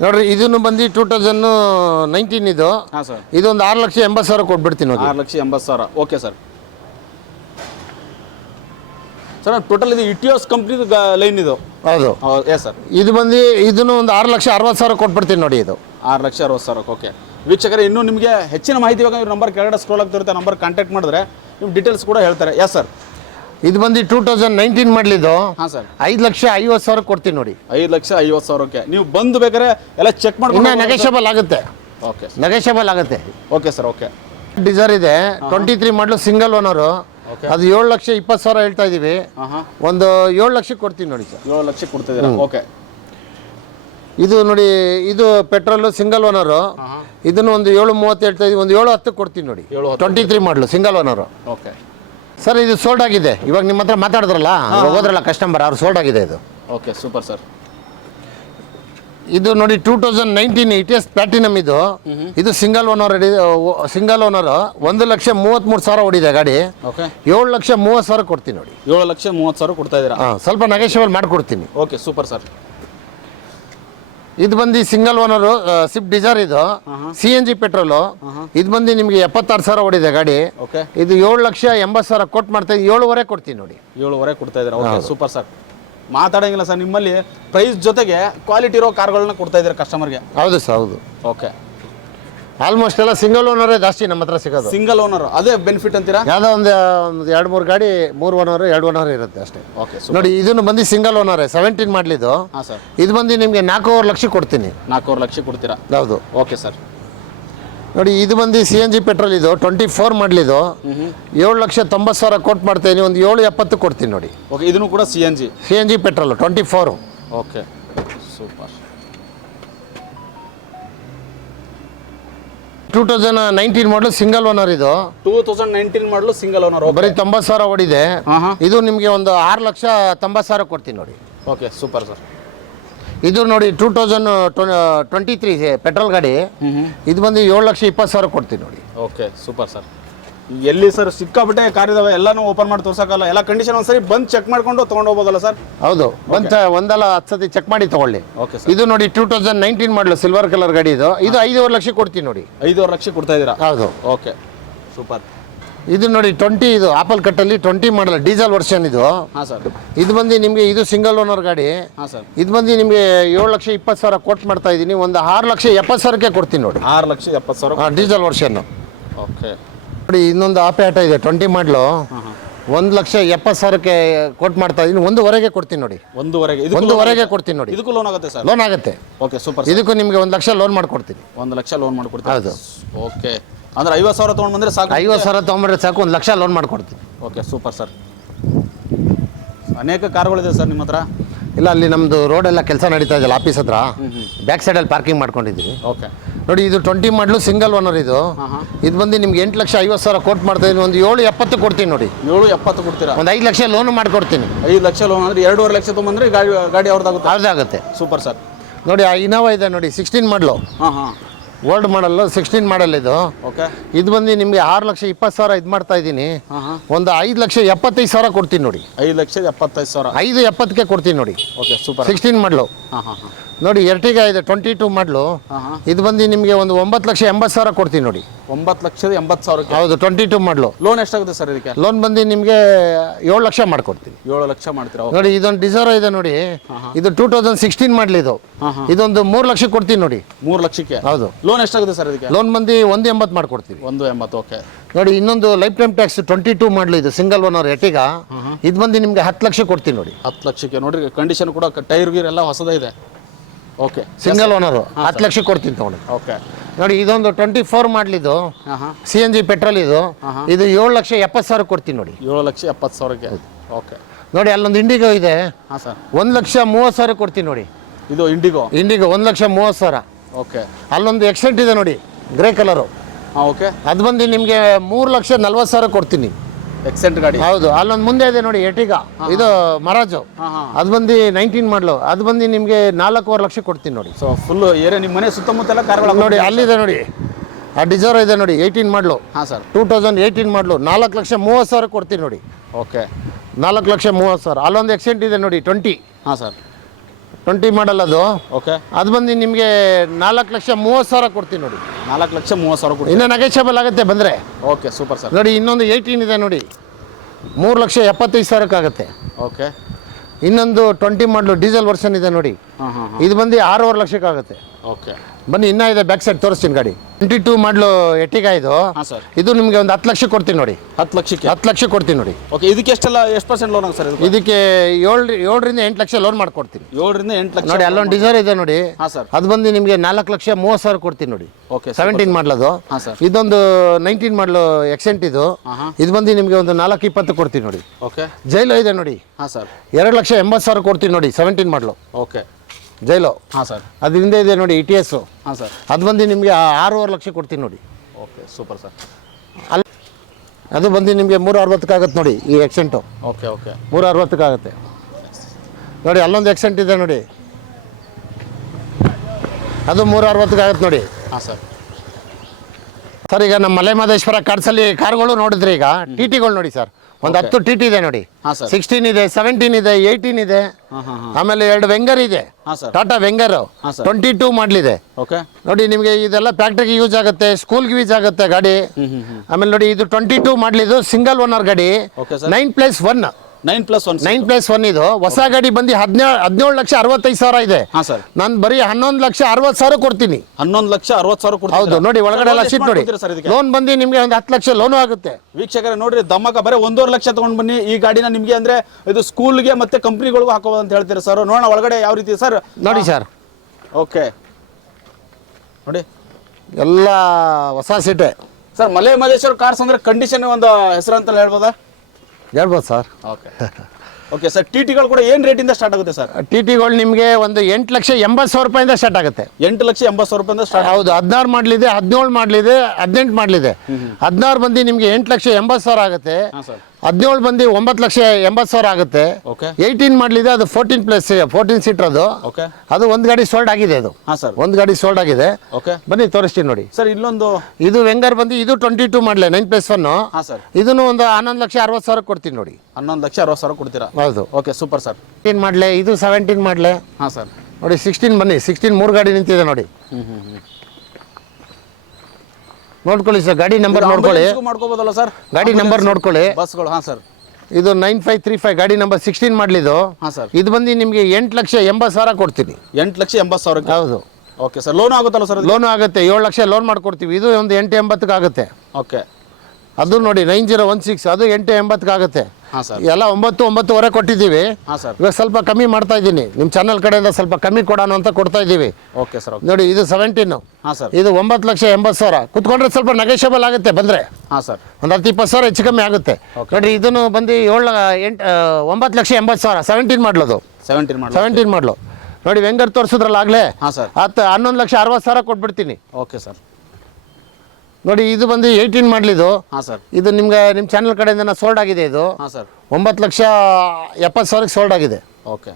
ನೋಡ್ರಿ ಇದನ್ನು ಬಂದು ಟೂ ತೌಸಂಡ್ ನೈನ್ಟೀನ್ ಇದು. ಹಾಂ ಸರ್. ಇದೊಂದು ಆರು ಲಕ್ಷ ಎಂಬತ್ತು ಸಾವಿರ ಕೊಟ್ಬಿಡ್ತೀನಿ ನೋಡಿ. ಆರು ಲಕ್ಷ ಎಂಬತ್ತು ಸಾವಿರ. Okay sir. ಸರ್ ಟೋಟಲ್ ಇದು ಇಟಿಯೋಸ್ ಕಂಪ್ನಿದು ಲೈನ್ ಇದು. ಹೌದು. ಎಸ್ ಸರ್ ಇದು ಬಂದು ಇದನ್ನು ಒಂದು ಆರು ಲಕ್ಷ ಅರವತ್ತು ಸಾವಿರ ಕೊಟ್ಬಿಡ್ತೀನಿ ನೋಡಿ ಇದು. ಆರು ಲಕ್ಷ ಅರವತ್ತು ಸಾವಿರ ಓಕೆ ವೀಕ್ಷಕರೇ ಇನ್ನೂ ನಿಮಗೆ ಹೆಚ್ಚಿನ ಮಾಹಿತಿ ಇವಾಗ ಇವ್ರ ನಂಬರ್ ಕೆಳಗಡೆ ಸ್ಕ್ರೋಲ್ ಆಗ್ತಿರುತ್ತೆ ನಂಬರ್ ಕಾಂಟ್ಯಾಕ್ಟ್ ಮಾಡಿದ್ರೆ ನಿಮ್ಮ ಡೀಟೇಲ್ಸ್ ಕೂಡ ಹೇಳ್ತಾರೆ. ಎಸ್ ಸರ್ ಇದು ಬಂದು ಟೂ ತೌಸಂಡ್ ನೈನ್ಟೀನ್ ಮಾಡಲಿದ್ದು. ಹಾಂ ಸರ್ ಐದು ಲಕ್ಷ ಐವತ್ತು ಸಾವಿರ ಕೊಡ್ತೀನಿ ನೋಡಿ. ಐದು ಲಕ್ಷ ಐವತ್ತು ಸಾವಿರಕ್ಕೆ. ನೀವು ಬಂದು ಬೇಕಾದ್ರೆ ಎಲ್ಲ ಚೆಕ್ ಮಾಡ್ಕೊಂಡು ನೆಗೆಷಬಲ್ ಆಗುತ್ತೆ. ಓಕೆ ನೆಗೆಷಬಲ್ ಆಗುತ್ತೆ. ಓಕೆ ಸರ್ ಓಕೆ ಡಿಸೈರ್ ಇದೆ. Twenty three model single owner. ಅದು ಏಳು ಲಕ್ಷ ಇಪ್ಪತ್ತು ಸಾವಿರ ಹೇಳ್ತಾ ಇದ್ದೀವಿ ಒಂದು ಏಳು ಲಕ್ಷಕ್ಕೆ ಕೊಡ್ತೀನಿ ನೋಡಿ ಸರ್. ಏಳು ಲಕ್ಷ ಕೊಡ್ತಿದ್ದೀರಾ? ಓಕೆ ಇದು ನೋಡಿ ಇದು ಪೆಟ್ರೋಲು ಸಿಂಗಲ್ ಓನರು. ಇದನ್ನು ಒಂದು ಏಳು ಮೂವತ್ತು ಹೇಳ್ತಾ ಇದೀವಿ. ಒಂದು ಏಳು ಹತ್ತು ಕೊಡ್ತೀನಿ ನೋಡಿ. Twenty three model single owner okay sir ಇದು ಸೋಲ್ಡ್ ಆಗಿದೆ. ಇವಾಗ ನಿಮ್ಮ ಹತ್ರ ಮಾತಾಡಿದ್ರಲ್ಲ? ಹೋದ್ರಲ್ಲ ಕಸ್ಟಮರ್ ಅವ್ರು ಸೋಲ್ಡ್ ಆಗಿದೆ ಇದು. ಓಕೆ ಸೂಪರ್ ಸರ್ ಇದು ನೋಡಿ two thousand nineteen E T S platinum ಇದು. ಇದು ಸಿಂಗಲ್ ಓನರ್ ಸಿಂಗಲ್ ಓನರ್ ಒಂದು ಲಕ್ಷ ಮೂವತ್ತ್ಮೂರು ಸಾವಿರ ಹೊಡಿದೆ ಗಾಡಿ. ಏಳು ಲಕ್ಷ ಮೂವತ್ತು ಸಾವಿರ ಕೊಡ್ತೀನಿ ನೋಡಿ. ಏಳು ಲಕ್ಷ ಮೂವತ್ತು ಸಾವಿರ ಕೊಡ್ತಾ ಇದ್ದೀರಾ? ಹಾಂ ಸ್ವಲ್ಪ ಮಾಡಿ ಮಾಡಿಕೊಡ್ತೀನಿ. Okay super sir. ಇದು ಬಂದು ಸಿಂಗಲ್ ಓನರ್ ಸ್ವಿಫ್ಟ್ ಡಿಸೈರ್ ಇದು. ಸಿ ಎನ್ ಜಿ ಪೆಟ್ರೋಲು ಇದು ಬಂದು ನಿಮಗೆ ಎಪ್ಪತ್ತಾರು ಸಾವಿರ ಹೊಡಿದೆ ಗಾಡಿ. ಓಕೆ. ಇದು ಏಳು ಲಕ್ಷ ಎಂಬತ್ತು ಸಾವಿರ ಕೊಟ್ಟು ಮಾಡ್ತಾ ಏಳುವರೆ ಕೊಡ್ತೀನಿ ನೋಡಿ. ಏಳುವರೆ ಕೊಡ್ತಾ ಇದ್ದಾರೆ? Super sir. ಮಾತಾಡಂಗಿಲ್ಲ ಸರ್ ನಿಮ್ಮಲ್ಲಿ ಪ್ರೈಸ್ ಜೊತೆಗೆ ಕ್ವಾಲಿಟಿ ಇರೋ ಕಾರ್ಗಳನ್ನ ಕೊಡ್ತಾ ಇದ್ದಾರೆ ಕಸ್ಟಮರ್ಗೆ ಹೌದು ಸರ್ ಹೌದು. ಓಕೆ ಆಲ್ಮೋಸ್ಟ್ ಎಲ್ಲ ಸಿಂಗಲ್ ಓನರೇ ಜಾಸ್ತಿ ನಮ್ಮ ಹತ್ರ ಸಿಗೋದು. ಸಿಂಗಲ್ ಓನರ್ ಅದೇ ಬೆನಿಫಿಟ್ ಅಂತೀರಾ? ಯಾವುದೋ ಒಂದು ಒಂದು ಎರಡು ಮೂರು ಗಾಡಿ ಮೂರು ಓನರ್ ಎರಡು ಓನರ್ ಇರುತ್ತೆ ಅಷ್ಟೇ. ಓಕೆ ನೋಡಿ ಇದನ್ನು ಬಂದು ಸಿಂಗಲ್ ಓನರೇ ಸೆವೆಂಟೀನ್ ಮಾಡಲಿದ್ದು. ಹಾಂ ಸರ್ ಇದು ಬಂದು ನಿಮಗೆ ನಾಲ್ಕೂವರೆ ಲಕ್ಷ ಕೊಡ್ತೀನಿ. ನಾಲ್ಕೂವರೆ ಲಕ್ಷ ಕೊಡ್ತೀರಾ? ಹೌದು. ಓಕೆ ಸರ್ ನೋಡಿ ಇದು ಬಂದು ಸಿ ಎನ್ ಜಿ ಪೆಟ್ರೋಲ್ ಇದು ಟ್ವೆಂಟಿ ಫೋರ್ ಮಾಡಲಿದು ಏಳು ಲಕ್ಷ ತೊಂಬತ್ತು ಸಾವಿರ ಕೊಟ್ಟು ಮಾಡ್ತೀನಿ ಒಂದು ಏಳು ಎಪ್ಪತ್ತು ಕೊಡ್ತೀನಿ ನೋಡಿ. ಓಕೆ ಇದನ್ನು ಕೂಡ C N G C N G petrol twenty four okay super two thousand nineteen model single owner ಇದು two thousand nineteen model single owner ಬರೀ ತೊಂಬತ್ತು ಸಾವಿರ ಓಡಿದೆ. ಇದು ನಿಮಗೆ ಒಂದು ಆರು ಲಕ್ಷ ತೊಂಬತ್ತು ಸಾವಿರ ಕೊಡ್ತೀನಿ ನೋಡಿ. ಓಕೆ ಸೂಪರ್ ಸರ್ ಇದು ನೋಡಿ two thousand twenty three petrol ಗಾಡಿ. ಇದು ಬಂದು ಏಳು ಲಕ್ಷ ಇಪ್ಪತ್ತು ಸಾವಿರ ಕೊಡ್ತೀನಿ ನೋಡಿ. Okay super sir. ಎಲ್ಲಿ ಸರ್ ಸಿಕ್ಕಾಬಿಟ್ಟೆ ಕಾರ್ ಇದಾವೆ ಎಲ್ಲಾನು ಓಪನ್ ಮಾಡಿ ತೋರ್ಸಕ್ಕಲ್ಲ ಎಲ್ಲ ಕಂಡೀಷನ್ ಒಂದ್ಸರಿ ಬಂದು ಚೆಕ್ ಮಾಡ್ಕೊಂಡು ತಗೊಂಡು ಹೋಗೋದಲ್ಲ ಸರ್? ಹೌದು ಬಂತ ಒಂದಲ್ಲ ಹತ್ತು ಸತಿ ಚೆಕ್ ಮಾಡಿ ತಗೊಳ್ಳಿ. Okay sir. ಇದು ನೋಡಿ two thousand nineteen model silver colour ಗಾಡಿ ಇದು. ಇದು ಐದೂವರೆ ಲಕ್ಷ ಕೊಡ್ತೀನಿ ನೋಡಿ. ಐದೂವರೆ ಲಕ್ಷ ಕೊಡ್ತಾ ಇದ್ದೀರಾ? ಹೌದು. Okay super. ಇದು ನೋಡಿ ಟ್ವೆಂಟಿ ಇದು ಆಪಲ್ ಕಟ್ಟಲ್ಲಿ ಟ್ವೆಂಟಿ ಮಾಡಲ್ ಡೀಸೆಲ್ ವರ್ಷನ್ ಇದು. ಹಾಂ ಸರ್. ಇದು ಬಂದು ನಿಮಗೆ ಇದು ಸಿಂಗಲ್ ಓನರ್ ಗಾಡಿ. ಹಾಂ ಸರ್. ಇದು ಬಂದು ನಿಮಗೆ ಏಳು ಲಕ್ಷ ಇಪ್ಪತ್ತು ಸಾವಿರ ಕೊಟ್ಟು ಮಾಡ್ತಾ ಇದ್ದೀನಿ. ಒಂದು ಆರು ಲಕ್ಷ ಎಪ್ಪತ್ತು ಸಾವಿರಕ್ಕೆ ಕೊಡ್ತೀನಿ ನೋಡಿ. ಆರು ಲಕ್ಷ ಎಪ್ಪತ್ತು ಸಾವಿರ ಡೀಸೆಲ್ ವರ್ಷನ್ನು ಓಕೆ. ನೋಡಿ ಇನ್ನೊಂದು ಆಪೆ ಆಟ ಇದೆ ಟ್ವೆಂಟಿ ಮಾಡಲು ಹಾಂ ಹಾಂ. ಒಂದು ಲಕ್ಷ ಎಪ್ಪತ್ತು ಸಾವಿರಕ್ಕೆ ಕೊಟ್ಟು ಮಾಡ್ತಾ ಇದ್ದೀನಿ. ಒಂದುವರೆಗೆ ಕೊಡ್ತೀನಿ ನೋಡಿ. ಒಂದೂವರೆಗೆ. ಇದಕ್ಕೂ ಒಂದುವರೆಗೆ ಕೊಡ್ತೀನಿ ನೋಡಿ. ಇದಕ್ಕೂ ಲೋನ್ ಆಗುತ್ತೆ ಸರ್? ಲೋನ್ ಆಗುತ್ತೆ. ಓಕೆ ಸೂಪರ್ ಇದಕ್ಕೂ ನಿಮಗೆ ಒಂದು ಲಕ್ಷ ಲೋನ್ ಮಾಡಿಕೊಡ್ತೀನಿ. ಒಂದು ಲಕ್ಷ ಲೋನ್ ಮಾಡಿಕೊಡ್ತೀನಿ ಹೌದು. ಓಕೆ. ಅಂದ್ರೆ ಐವತ್ತು ಸಾವಿರ ತೊಗೊಂಡು ಬಂದ್ರೆ ಸಾಕು. ಐವತ್ತು ಸಾವಿರ ತೊಗೊಂಡ್ರೆ ಸಾಕು ಒಂದು ಲಕ್ಷ ಲೋನ್ ಮಾಡ್ಕೊಡ್ತೀವಿ ಓಕೆ ಸೂಪರ್ ಸರ್ ಅನೇಕ ಕಾರ್ಗಳಿದೆ ಸರ್ ನಿಮ್ಮ ಹತ್ರ? ಇಲ್ಲ ಅಲ್ಲಿ ನಮ್ಮದು ರೋಡೆಲ್ಲ ಕೆಲಸ ನಡೀತಾ ಇದೆಯಲ್ಲ ಆಫೀಸ್ ಹತ್ರ. ಬ್ಯಾಕ್ ಸೈಡಲ್ಲಿ ಪಾರ್ಕಿಂಗ್ ಮಾಡ್ಕೊಂಡಿದ್ದೀವಿ ಓಕೆ ನೋಡಿ ಇದು ಟ್ವೆಂಟಿ ಮಾಡಲು ಸಿಂಗಲ್ ಓನರ್ ಇದು. ಇದು ಬಂದು ನಿಮ್ಗೆ ಎಂಟು ಲಕ್ಷ ಐವತ್ತು ಸಾವಿರ ಕೊಟ್ಟು ಮಾಡ್ತಾ ಇದ್ದೀನಿ ಒಂದು ಏಳು ಎಪ್ಪತ್ತು ಕೊಡ್ತೀನಿ ನೋಡಿ. ಏಳು ಎಪ್ಪತ್ತು ಕೊಡ್ತೀರಾ? ಒಂದು ಐದು ಲಕ್ಷ ಲೋನ್ ಮಾಡ್ಕೊಡ್ತೀನಿ. ಐದು ಲಕ್ಷ ಲೋನ್ ಅಂದ್ರೆ ಎರಡೂವರೆ ಲಕ್ಷ ತೊಗೊಂಬಂದ್ರೆ ಗಾಡಿ ಗಾಡಿ ಅವ್ರದ್ದಾಗುತ್ತೆ? ಆಗುತ್ತೆ ಸೂಪರ್ ಸರ್ ನೋಡಿ ಆ ಇನೋವಾ ಇದೆ ನೋಡಿ ಸಿಕ್ಸ್ಟೀನ್ ಮಾಡಲು ಹಾಂ ಹಾಂ. ಓಲ್ಡ್ ಮಾಡಲ್ಲ ಸಿಕ್ಸ್ಟೀನ್ ಮಾಡಲ್ ಇದು. ಓಕೆ ಇದು ಬಂದು ನಿಮಗೆ ಆರು ಲಕ್ಷ ಇಪ್ಪತ್ತು ಸಾವಿರ ಇದು ಮಾಡ್ತಾ ಇದ್ದೀನಿ. ಒಂದು ಐದು ಲಕ್ಷ ಎಪ್ಪತ್ತೈದು ಸಾವಿರ ಕೊಡ್ತೀನಿ ನೋಡಿ. ಐದು ಲಕ್ಷ ಎಪ್ಪತ್ತೈದು ಸಾವಿರ. ಐದು ಎಪ್ಪತ್ತಕ್ಕೆ ಕೊಡ್ತೀನಿ ನೋಡಿ. ಓಕೆ ಸೂಪರ್ ಸಿಕ್ಸ್ಟೀನ್ ಮಾಡಲು ಹಾಂ ಹಾಂ ಹಾಂ. ನೋಡಿ ಎರ್ಟಿಗ ಇದೆ ಟ್ವೆಂಟಿ ಟೂ ಮಾಡಲು ಇದು ಬಂದು ನಿಮಗೆ ಒಂದು ಒಂಬತ್ತು ಲಕ್ಷ ಎಂಬತ್ತು ಸಾವಿರ ಕೊಡ್ತೀನಿ ನೋಡಿ. ಒಂಬತ್ತು ಲಕ್ಷದ ಎಂಬತ್ತು ಸಾವಿರಕ್ಕೆ? ಹೌದು ಟ್ವೆಂಟಿ ಟೂ ಮಾಡಲು. ಲೋನ್ ಎಷ್ಟಾಗುತ್ತೆ ಸರ್ ಇದಕ್ಕೆ? ಲೋನ್ ಬಂದು ನಿಮಗೆ ಏಳು ಲಕ್ಷ ಮಾಡ್ಕೊಡ್ತೀನಿ. ಏಳು ಲಕ್ಷ ಮಾಡ್ತೀರಾ? ನೋಡಿ ಇದೊಂದು ಡಿಸೈರ್ ಇದೆ ನೋಡಿ. ಇದು ಟೂ ತೌಸಂಡ್ ಸಿಕ್ಸ್ಟೀನ್ ಮಾಡಲಿ ಇದು. ಇದೊಂದು ಮೂರು ಲಕ್ಷ ಕೊಡ್ತೀನಿ ನೋಡಿ. ಮೂರು ಲಕ್ಷಕ್ಕೆ? ಹೌದು. ಲೋನ್ ಎಷ್ಟಾಗುತ್ತೆ ಸರ್ ಇದಕ್ಕೆ? ಲೋನ್ ಬಂದು ಒಂದು ಎಂಬತ್ತು ಮಾಡ್ಕೊಡ್ತೀವಿ ಒಂದು ಎಂಬತ್ತು ಓಕೆ ನೋಡಿ ಇನ್ನೊಂದು lifetime tax twenty two model ಇದು ಸಿಂಗಲ್ ಓನರ್ ಎಟಿಗ ಇದು ಬಂದು ನಿಮಗೆ ಹತ್ತು ಲಕ್ಷ ಕೊಡ್ತೀನಿ ನೋಡಿ. ಹತ್ತು ಲಕ್ಷಕ್ಕೆ. ನೋಡಿ ಕಂಡೀಷನ್ ಕೂಡ ಟೈರ್ ಗೀರ್ ಎಲ್ಲ ಹೊಸದೇ ಇದೆ. ಓಕೆ ಸಿಂಗಲ್ ಓನರು ಹತ್ತು ಲಕ್ಷ ಕೊಡ್ತೀನಿ ತಗೊಂಡು ಓಕೆ ನೋಡಿ ಇದೊಂದು ಟ್ವೆಂಟಿ ಫೋರ್ ಮಾಡಲಿದ್ದು ಸಿ ಎನ್ ಜಿ ಪೆಟ್ರೋಲ್ ಇದು. ಇದು ಏಳು ಲಕ್ಷ ಎಪ್ಪತ್ತು ಸಾವಿರ ಕೊಡ್ತೀನಿ ನೋಡಿ. ಏಳು ಲಕ್ಷ ಎಪ್ಪತ್ತು ಸಾವಿರಕ್ಕೆ. ಓಕೆ ನೋಡಿ ಅಲ್ಲೊಂದು ಇಂಡಿಗೋ ಇದೆ. ಹಾಂ ಸರ್ ಒಂದು ಲಕ್ಷ ಮೂವತ್ತು ಸಾವಿರ ಕೊಡ್ತೀನಿ ನೋಡಿ. ಇದು ಇಂಡಿಗೋ ಇಂಡಿಗೋ ಒಂದು ಲಕ್ಷ ಮೂವತ್ತು ಸಾವಿರ. ಓಕೆ ಅಲ್ಲೊಂದು ಎಕ್ಸೆಂಟ್ ಇದೆ ನೋಡಿ ಗ್ರೇ ಕಲರು ಹಾಂ ಓಕೆ ಅದು ಬಂದು ನಿಮಗೆ ಮೂರು ಲಕ್ಷ ನಲ್ವತ್ತು ಸಾವಿರ ಕೊಡ್ತೀನಿ. ಎಕ್ಸೆಂಟ್ ಗಾಡಿ. ಹೌದು ಅಲ್ಲೊಂದು ಮುಂದೆ ಇದೆ ನೋಡಿ ಎಟಿಗ ಇದು ಮರಾಜು. ಅದು ಬಂದು ನೈನ್ಟೀನ್ ಮಾಡಲು. ಅದು ಬಂದು ನಿಮಗೆ ನಾಲ್ಕೂವರೆ ಲಕ್ಷ ಕೊಡ್ತೀನಿ ನೋಡಿ. ಸೊ ಫುಲ್ ಏರಿಯಾ ನಿಮ್ಮ ಮನೆ ಸುತ್ತಮುತ್ತ ಕಾರ್ಗಳು ನೋಡಿ ಅಲ್ಲಿದೆ ನೋಡಿ. ಆ ಡಿಸೈರ್ ಇದೆ ನೋಡಿ ಏಯ್ಟೀನ್ ಮಾಡಲು. ಹಾಂ ಸರ್. ಟೂ ತೌಸಂಡ್ ಏಯ್ಟೀನ್ ಮಾಡಲು. ನಾಲ್ಕು ಲಕ್ಷ ಮೂವತ್ತು ಸಾವಿರ ಕೊಡ್ತೀನಿ ನೋಡಿ. ಓಕೆ ನಾಲ್ಕು ಲಕ್ಷ ಮೂವತ್ತು ಸಾವಿರ. ಅಲ್ಲೊಂದು ಎಕ್ಸೆಂಟ್ ಇದೆ ನೋಡಿ ಟ್ವೆಂಟಿ ಹಾಂ ಸರ್. ಟ್ವೆಂಟಿ ಮಾಡಲ್ ಅದು. ಓಕೆ ಅದು ಬಂದು ನಿಮಗೆ ನಾಲ್ಕು ಲಕ್ಷ ಮೂವತ್ತು ಸಾವಿರ ಕೊಡ್ತೀನಿ ನೋಡಿ. ನಾಲ್ಕು ಲಕ್ಷ ಮೂವತ್ತು ಸಾವಿರ ಕೊಡಿ ಇನ್ನೂ ನೆಗೆಷಬಲ್ ಆಗುತ್ತೆ ಬಂದರೆ. ಓಕೆ ಸೂಪರ್ ಸರ್ ನೋಡಿ ಇನ್ನೊಂದು ಏಯ್ಟೀನ್ ಇದೆ ನೋಡಿ. ಮೂರು ಲಕ್ಷ ಎಪ್ಪತ್ತೈದು ಸಾವಿರಕ್ಕಾಗುತ್ತೆ ಓಕೆ ಇನ್ನೊಂದು ಟ್ವೆಂಟಿ ಮಾಡಲು ಡೀಸೆಲ್ ವರ್ಷನ್ ಇದೆ ನೋಡಿ. ಇದು ಬಂದು ಆರೂವರೆ ಲಕ್ಷಕ್ಕಾಗುತ್ತೆ ಓಕೆ ಬನ್ನಿ ಇನ್ನೂ ಇದೆ ಬ್ಯಾಕ್ ಸೈಡ್ ತೋರಿಸ್ತೀನಿ ಗಾಡಿ. ಟ್ವೆಂಟಿ ಟೂ ಮಾಡಲು ಎಟ್ಟಿಗ ಇದು. ಹಾಂ ಸರ್ ಇದು ನಿಮಗೆ ಒಂದು ಹತ್ತು ಲಕ್ಷ ಕೊಡ್ತೀನಿ ನೋಡಿ. ಹತ್ತು ಲಕ್ಷಕ್ಕೆ? ಹತ್ತು ಲಕ್ಷ ಕೊಡ್ತೀನಿ ನೋಡಿ. ಓಕೆ ಇದಕ್ಕೆ ಎಷ್ಟೆಲ್ಲ ಎಷ್ಟು ಪರ್ಸೆಂಟ್ ಲೋನ್ ಸರ್ ಇದು ಇದಕ್ಕೆ? ಏಳು ಏಳರಿಂದ ಎಂಟು ಲಕ್ಷ ಲೋನ್ ಮಾಡ್ಕೊಡ್ತೀನಿ. ಏಳರಿಂದ ಎಂಟು ಲಕ್ಷ ನೋಡಿ ಅಲ್ಲೊಂದು ಡಿಸೈರ್ ಇದೆ ನೋಡಿ. ಹಾಂ ಸರ್ ಅದು ಬಂದು ನಿಮಗೆ ನಾಲ್ಕು ಲಕ್ಷ ಮೂವತ್ತು ಸಾವಿರ ಕೊಡ್ತೀನಿ ನೋಡಿ. ಓಕೆ ಸೆವೆಂಟೀನ್ ಮಾಡಲದು ಹಾಂ ಸರ್ ಇದೊಂದು ನೈನ್ಟೀನ್ ಮಾಡಲು ಎಕ್ಸೆಂಟ್ ಇದು. ಇದು ಬಂದು ನಿಮಗೆ ಒಂದು ನಾಲ್ಕು ಇಪ್ಪತ್ತು ಕೊಡ್ತೀನಿ ನೋಡಿ. ಓಕೆ ಜೈಲು ಇದೆ ನೋಡಿ. ಹಾಂ ಸರ್ ಎರಡು ಲಕ್ಷ ಎಂಬತ್ತು ಸಾವಿರ ಕೊಡ್ತೀನಿ ನೋಡಿ ಸೆವೆಂಟೀನ್ ಮಾಡಲು ಓಕೆ ಜೈಲು. ಹಾಂ ಸರ್. ಅದರಿಂದ ಹಿಂದೆ ಇದೆ ನೋಡಿ ಇ ಟಿ ಎಸ್ಸು ಹಾಂ ಸರ್. ಅದು ಬಂದು ನಿಮಗೆ ಆರೂವರೆ ಲಕ್ಷ ಕೊಡ್ತೀನಿ ನೋಡಿ. Okay super sir. ಅಲ್ಲಿ ಅದು ಬಂದು ನಿಮಗೆ ಮೂರು ಅರವತ್ತಕ್ಕಾಗತ್ತೆ ನೋಡಿ ಈ ಎಕ್ಸೆಂಟು ಓಕೆ ಓಕೆ. ಮೂರು ಅರವತ್ತಕ್ಕಾಗತ್ತೆ. ನೋಡಿ ಅಲ್ಲೊಂದು ಎಕ್ಸೆಂಟ್ ಇದೆ ನೋಡಿ. ಅದು ಮೂರು ಅರವತ್ತಕ್ಕಾಗತ್ತೆ ಆಗುತ್ತೆ ನೋಡಿ. ಹಾಂ ಸರ್. ಸರ್ ಈಗ ನಮ್ಮ ಮಲೆ ಮಹದೇಶ್ವರ ಕಾರ್ಸಲ್ಲಿ ಕಾರ್ಗಳು ನೋಡಿದ್ರಿ ಈಗ? ಟಿ ಟಿಗಳು ನೋಡಿ ಸರ್. ಒಂದು ಹತ್ತು ಟಿ ಟಿ ಇದೆ ನೋಡಿ. ಸಿಕ್ಸ್ಟೀನ್ ಇದೆ ಸೆವೆಂಟೀನ್ ಇದೆ ಏಯ್ಟೀನ್ ಇದೆ. ಆಮೇಲೆ ಎರಡು ವೆಂಗರ್ ಇದೆ. ಟಾಟಾ ವೆಂಗರ್ ಟ್ವೆಂಟಿ ಟೂ ಮಾಡಲಿದೆ. ನೋಡಿ ನಿಮಗೆ ಇದೆಲ್ಲ ಫ್ಯಾಕ್ಟ್ರಿಗೆ ಯೂಸ್ ಆಗುತ್ತೆ ಸ್ಕೂಲ್ಗೆ ಯೂಸ್ ಆಗುತ್ತೆ ಗಾಡಿ. ಆಮೇಲೆ ನೋಡಿ ಇದು ಟ್ವೆಂಟಿ ಟೂ ಮಾಡಲಿದ್ದು ಸಿಂಗಲ್ ಓನರ್ ಗಾಡಿ. Nine plus one nine plus one nine plus one ಇದು. ಹೊಸ ಗಾಡಿ ಬಂದು ಹದಿನೇಳು ಹದಿನೇಳು ಲಕ್ಷ ಅರವತ್ತೈದು ಸಾವಿರ ಇದೆ. ಹಾಂ ಸರ್. ನಾನು ಬರೀ ಹನ್ನೊಂದು ಲಕ್ಷ ಅರವತ್ತು ಸಾವಿರ ಕೊಡ್ತೀನಿ. ಹನ್ನೊಂದು ಲಕ್ಷ ಅರವತ್ತು ಸಾವಿರ ಕೊಡ್ತೀರಾ? ಹೌದು ನೋಡಿ ಒಳಗಡೆ ಎಲ್ಲ ಸೀಟ್ ನೋಡಿ. ಸರ್ ಇದಕ್ಕೆ? ಲೋನ್ ಬಂದು ನಿಮಗೆ ಒಂದು ಹತ್ತು ಲಕ್ಷ ಲೋನು ಆಗುತ್ತೆ. ವೀಕ್ಷಕರೇ ನೋಡ್ರಿ ದಮ್ಮಕ ಬರೀ ಒಂದೂವರೆ ಲಕ್ಷ ತಗೊಂಡ್ ಬನ್ನಿ. ಈ ಗಾಡಿನ ನಿಮಗೆ ಅಂದ್ರೆ ಇದು ಸ್ಕೂಲ್ಗೆ ಮತ್ತೆ ಕಂಪ್ನಿಗಳಿಗೂ ಹಾಕೋದು ಅಂತ ಹೇಳ್ತೀರಾ ಸರ್ ನೋಡೋಣ ಒಳಗಡೆ ಯಾವ ರೀತಿ ಸರ್ ನೋಡಿ ಸರ್ ಓಕೆ ನೋಡಿ. ಎಲ್ಲ ಹೊಸ ಸೀಟೆ. ಸರ್ ಮಲೆ ಮಹದೇಶ್ವರ ಕಾರ್ಸ್ ಅಂದ್ರೆ ಕಂಡೀಷನ್ ಒಂದು ಹೆಸರು ಅಂತ ಹೇಳ್ಬೋದಾ? ಹೇಳ್ಬೋದು sir. Okay. Okay sir T ಟಿಗಳು ಕೂಡ ಏನ್ ರೇಟಿಂದ ಸ್ಟಾರ್ಟ್ ಆಗುತ್ತೆ ಸರ್? ಟಿ ಟಿಗಳು ನಿಮಗೆ ಒಂದು ಎಂಟು ಲಕ್ಷ ಎಂಬತ್ತು ಸಾವಿರ ರೂಪಾಯಿಂದ ಸ್ಟಾರ್ಟ್ ಆಗುತ್ತೆ. ಎಂಟು ಲಕ್ಷ ಎಂಬತ್ತು ಸಾವಿರ ರೂಪಾಯಿಂದ ಸ್ಟಾರ್ಟ್ ಹೌದು ಹದಿನಾರು ಮಾಡಲಿದೆ ಹದಿನೇಳು ಮಾಡಲಿದೆ ಹದಿನೆಂಟು ಮಾಡಲಿದೆ. ಹದಿನಾರು ಬಂದು ನಿಮಗೆ ಎಂಟು ಲಕ್ಷ ಎಂಬತ್ತು ಸಾವಿರ ಆಗುತ್ತೆ. ಹಾಂ ಸರ್. ಹದಿನೇಳು ಬಂದು ಒಂಬತ್ತು ಲಕ್ಷ ಎಂಬತ್ತು ಸಾವಿರ ಆಗುತ್ತೆ. ಓಕೆ ಏಯ್ಟೀನ್ ಮಾಡಲಿದೆ ಅದು ಫೋರ್ಟೀನ್ ಪ್ಲಸ್ ಫೋರ್ಟೀನ್ ಸೀಟರ್ ಅದು. ಓಕೆ ಅದು ಒಂದು ಗಾಡಿ ಸೋಲ್ಡ್ ಆಗಿದೆ ಅದು. ಹಾಂ ಸರ್ ಒಂದು ಗಾಡಿ ಸೋಲ್ಡ್ ಆಗಿದೆ. ಓಕೆ ಬನ್ನಿ ತೋರಿಸ್ತೀನಿ ನೋಡಿ. ಸರ್ ಇಲ್ಲೊಂದು ಇದು ವೆಂಗರ್ ಬಂದು ಇದು twenty two ಮಾಡಲೆ nine plus one ಹಾಂ ಸರ್ ಇದನ್ನು ಒಂದು ಹನ್ನೊಂದು ಲಕ್ಷ ಅರವತ್ತು ಸಾವಿರ ಕೊಡ್ತೀನಿ ನೋಡಿ. ಹನ್ನೊಂದು ಲಕ್ಷ ಅರವತ್ತು ಸಾವಿರ ಕೊಡ್ತೀರಾ? ಹೌದು. ಓಕೆ ಸೂಪರ್ ಸರ್ ಏಯ್ಟೀನ್ ಮಾಡಲೆ ಇದು ಸೆವೆಂಟೀನ್ ಮಾಡಲೆ. ಹಾಂ ಸರ್ ನೋಡಿ ಸಿಕ್ಸ್ಟೀನ್ ಬನ್ನಿ ಸಿಕ್ಸ್ಟೀನ್ ಮೂರು ಗಾಡಿ ನಿಂತಿದೆ ನೋಡಿ. ಹ್ಞೂ ಹ್ಞೂ ಹ್ಞೂ ನೋಡ್ಕೊಳ್ಳಿ ಸರ್ ಗಾಡಿ ನಂಬರ್ ನೋಡ್ಕೊಳ್ಳಿ. ಮಾಡ್ಕೋಬೋದಲ್ಲ ಸರ್? ಗಾಡಿ ನಂಬರ್ ನೋಡ್ಕೊಳ್ಳಿ. ಬಸ್ಗಳು ಹಾಂ ಸರ್. ಇದು ನೈನ್ ಫೈವ್ ತ್ರೀ ಫೈವ್ ಗಾಡಿ ನಂಬರ್ ಸಿಕ್ಸ್ಟೀನ್ ಮಾಡಲಿದ್ದು ಹಾಂ ಸರ್. ಇದು ಬಂದು ನಿಮಗೆ ಎಂಟು ಲಕ್ಷ ಎಂಬತ್ತು ಸಾವಿರ ಕೊಡ್ತೀನಿ. ಎಂಟು ಲಕ್ಷ ಎಂಬತ್ತು ಸಾವಿರಕ್ಕೆ? ಹೌದು. ಓಕೆ ಸರ್ ಲೋನ್ ಆಗುತ್ತಲ್ಲ ಸರ್ ಲೋನು ಆಗುತ್ತೆ ಏಳು ಲಕ್ಷ ಲೋನ್ ಮಾಡ್ಕೊಡ್ತೀವಿ. ಇದು ಒಂದು ಎಂಟು ಎಂಬತ್ತಕ್ಕೆ ಆಗುತ್ತೆ. ಓಕೆ ಅದು ನೋಡಿ ನೈನ್ ಜೀರೋ ಒನ್ ಸಿಕ್ಸ್ ಅದು ಎಂಟು ಎಂಬತ್ತಕ್ಕೆ ಆಗುತ್ತೆ. ಹಾಂ ಸರ್. ಎಲ್ಲ ಒಂಬತ್ತು ಒಂಬತ್ತುವರೆ ಕೊಟ್ಟಿದ್ದೀವಿ. ಹಾಂ ಸರ್. ಇವಾಗ ಸ್ವಲ್ಪ ಕಮ್ಮಿ ಮಾಡ್ತಾ ಇದ್ದೀನಿ. ನಿಮ್ಮ ಚಾನಲ್ ಕಡೆಯಿಂದ ಸ್ವಲ್ಪ ಕಮ್ಮಿ ಕೊಡೋಣ ಅಂತ ಕೊಡ್ತಾ ಇದ್ದೀವಿ. ಓಕೆ ಸರ್ ನೋಡಿ ಇದು ಸೆವೆಂಟೀನು ಹಾಂ ಸರ್. ಇದು ಒಂಬತ್ತು ಲಕ್ಷ ಎಂಬತ್ತು ಸಾವಿರ. ಕುತ್ಕೊಂಡ್ರೆ ಸ್ವಲ್ಪ ನೆಗೆಷಿಯಬಲ್ ಆಗುತ್ತೆ ಬಂದರೆ. ಹಾಂ ಸರ್. ಒಂದು ಹತ್ತು ಇಪ್ಪತ್ತು ಸಾವಿರ ಹೆಚ್ಚು ಕಮ್ಮಿ ಆಗುತ್ತೆ. ನೋಡಿ ಇದನ್ನು ಬಂದು ಏಳು ಎಂಟು ಒಂಬತ್ತು ಲಕ್ಷ ಎಂಬತ್ತು ಸಾವಿರ ಸೆವೆಂಟೀನ್ ಮಾಡ್ಲದು. ಸೆವೆಂಟೀನ್ ಮಾಡಿ ಸೆವೆಂಟೀನ್ ಮಾಡಲು. ನೋಡಿ ವೆಂಗರ್ ತೋರಿಸಿದ್ರಲ್ಲ ಆಗಲೇ ಹಾಂ ಸರ್. ಹತ್ತು ಹನ್ನೊಂದು ಲಕ್ಷ ಅರವತ್ತು ಸಾವಿರ ಕೊಟ್ಬಿಡ್ತೀನಿ. Okay sir. ನೋಡಿ ಇದು ಬಂದು ಏಯ್ಟೀನ್ ಮಾಡಲಿದ್ದು ಹಾಂ ಸರ್. ಇದು ನಿಮ್ಗೆ ನಿಮ್ಮ ಚಾನಲ್ ಕಡೆಯಿಂದ ಸೋಲ್ಡ್ ಆಗಿದೆ ಇದು. ಹಾಂ ಸರ್. ಒಂಬತ್ತು ಲಕ್ಷ ಎಪ್ಪತ್ತು ಸಾವಿರಕ್ಕೆ ಸೋಲ್ಡ್ ಆಗಿದೆ. ಓಕೆ.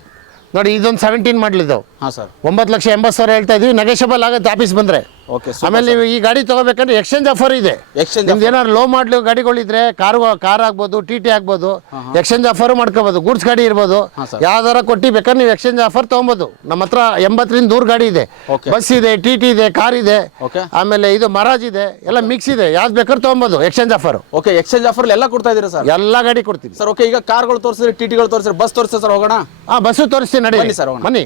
ನೋಡಿ ಇದೊಂದು ಸೆವೆಂಟೀನ್ ಮಾಡಲಿದ್ದು ಹಾಂ ಸರ್. ಒಂಬತ್ತು ಲಕ್ಷ ಎಂಬತ್ತು ಸಾವಿರ ಹೇಳ್ತಾ ಇದೀವಿ. ನೆಗೆಷಬಲ್ ಆಗುತ್ತೆ ಆಫೀಸ್ ಬಂದರೆ. ಓಕೆ ಆಮೇಲೆ ನೀವು ಈ ಗಾಡಿ ತಗೋಬೇಕಂದ್ರೆ ಎಕ್ಸ್ಚೇಂಜ್ ಆಫರ್ ಇದೆ. ಎಕ್ಸ್ಚೇಂಜ್ ನಿಮ್ದು ಏನಾದ್ರು ಲೋ ಮಾಡಲು ಗಾಡಿಗಳಿದ್ರೆ ಕಾರ್ ಕಾರ್ ಆಗ್ಬೋದು ಟಿ ಟಿ ಆಗ್ಬೋದು ಎಕ್ಸ್ಚೇಂಜ್ ಆಫರ್ ಮಾಡ್ಕೋಬೋದು ಗೂಡ್ಸ್ ಗಾಡಿ ಇರ್ಬೋದು. ಯಾವ್ದಾರ ಕೊಟ್ಟಿ ಬೇಕಾದ್ರೆ ನೀವು ಎಕ್ಸ್ಚೇಂಜ್ ಆಫರ್ ತೊಗೊಬೋದು. ನಮ್ಮ ಹತ್ರ ಎಂಬತ್ತರಿಂದ ನೂರು ಗಾಡಿ ಇದೆ. ಬಸ್ ಇದೆ ಟಿ ಟಿ ಇದೆ ಕಾರ್ ಇದೆ. ಆಮೇಲೆ ಇದು ಮರಾಜ್ ಇದೆ ಎಲ್ಲ ಮಿಕ್ಸ್ ಇದೆ. ಯಾವ್ದು ಬೇಕಾದ್ರೆ ತೊಗೊಬೋದು exchange offer okay exchange offer ಎಲ್ಲ ಕೊಡ್ತಾ ಇದೀರಾ ಸರ್ ಎಲ್ಲ ಗಾಡಿ ಕೊಡ್ತೀವಿ. ಸರ್ ಓಕೆ ಈಗ ಕಾರ್ಗಳು ತೋರಿಸಿದ್ರೆ ಟಿ ಟಿಗಳು ತೋರಿಸಿದ್ರೆ ಬಸ್ ತೋರಿಸ್ತಾರೆ ಸರ್ ಹೋಗೋಣ? ಹಾಂ ಬಸ್ಸು ತೋರಿಸ್ತೀನಿ ನಡಿ. ಬನ್ನಿ ಸರ್. ಬನ್ನಿ.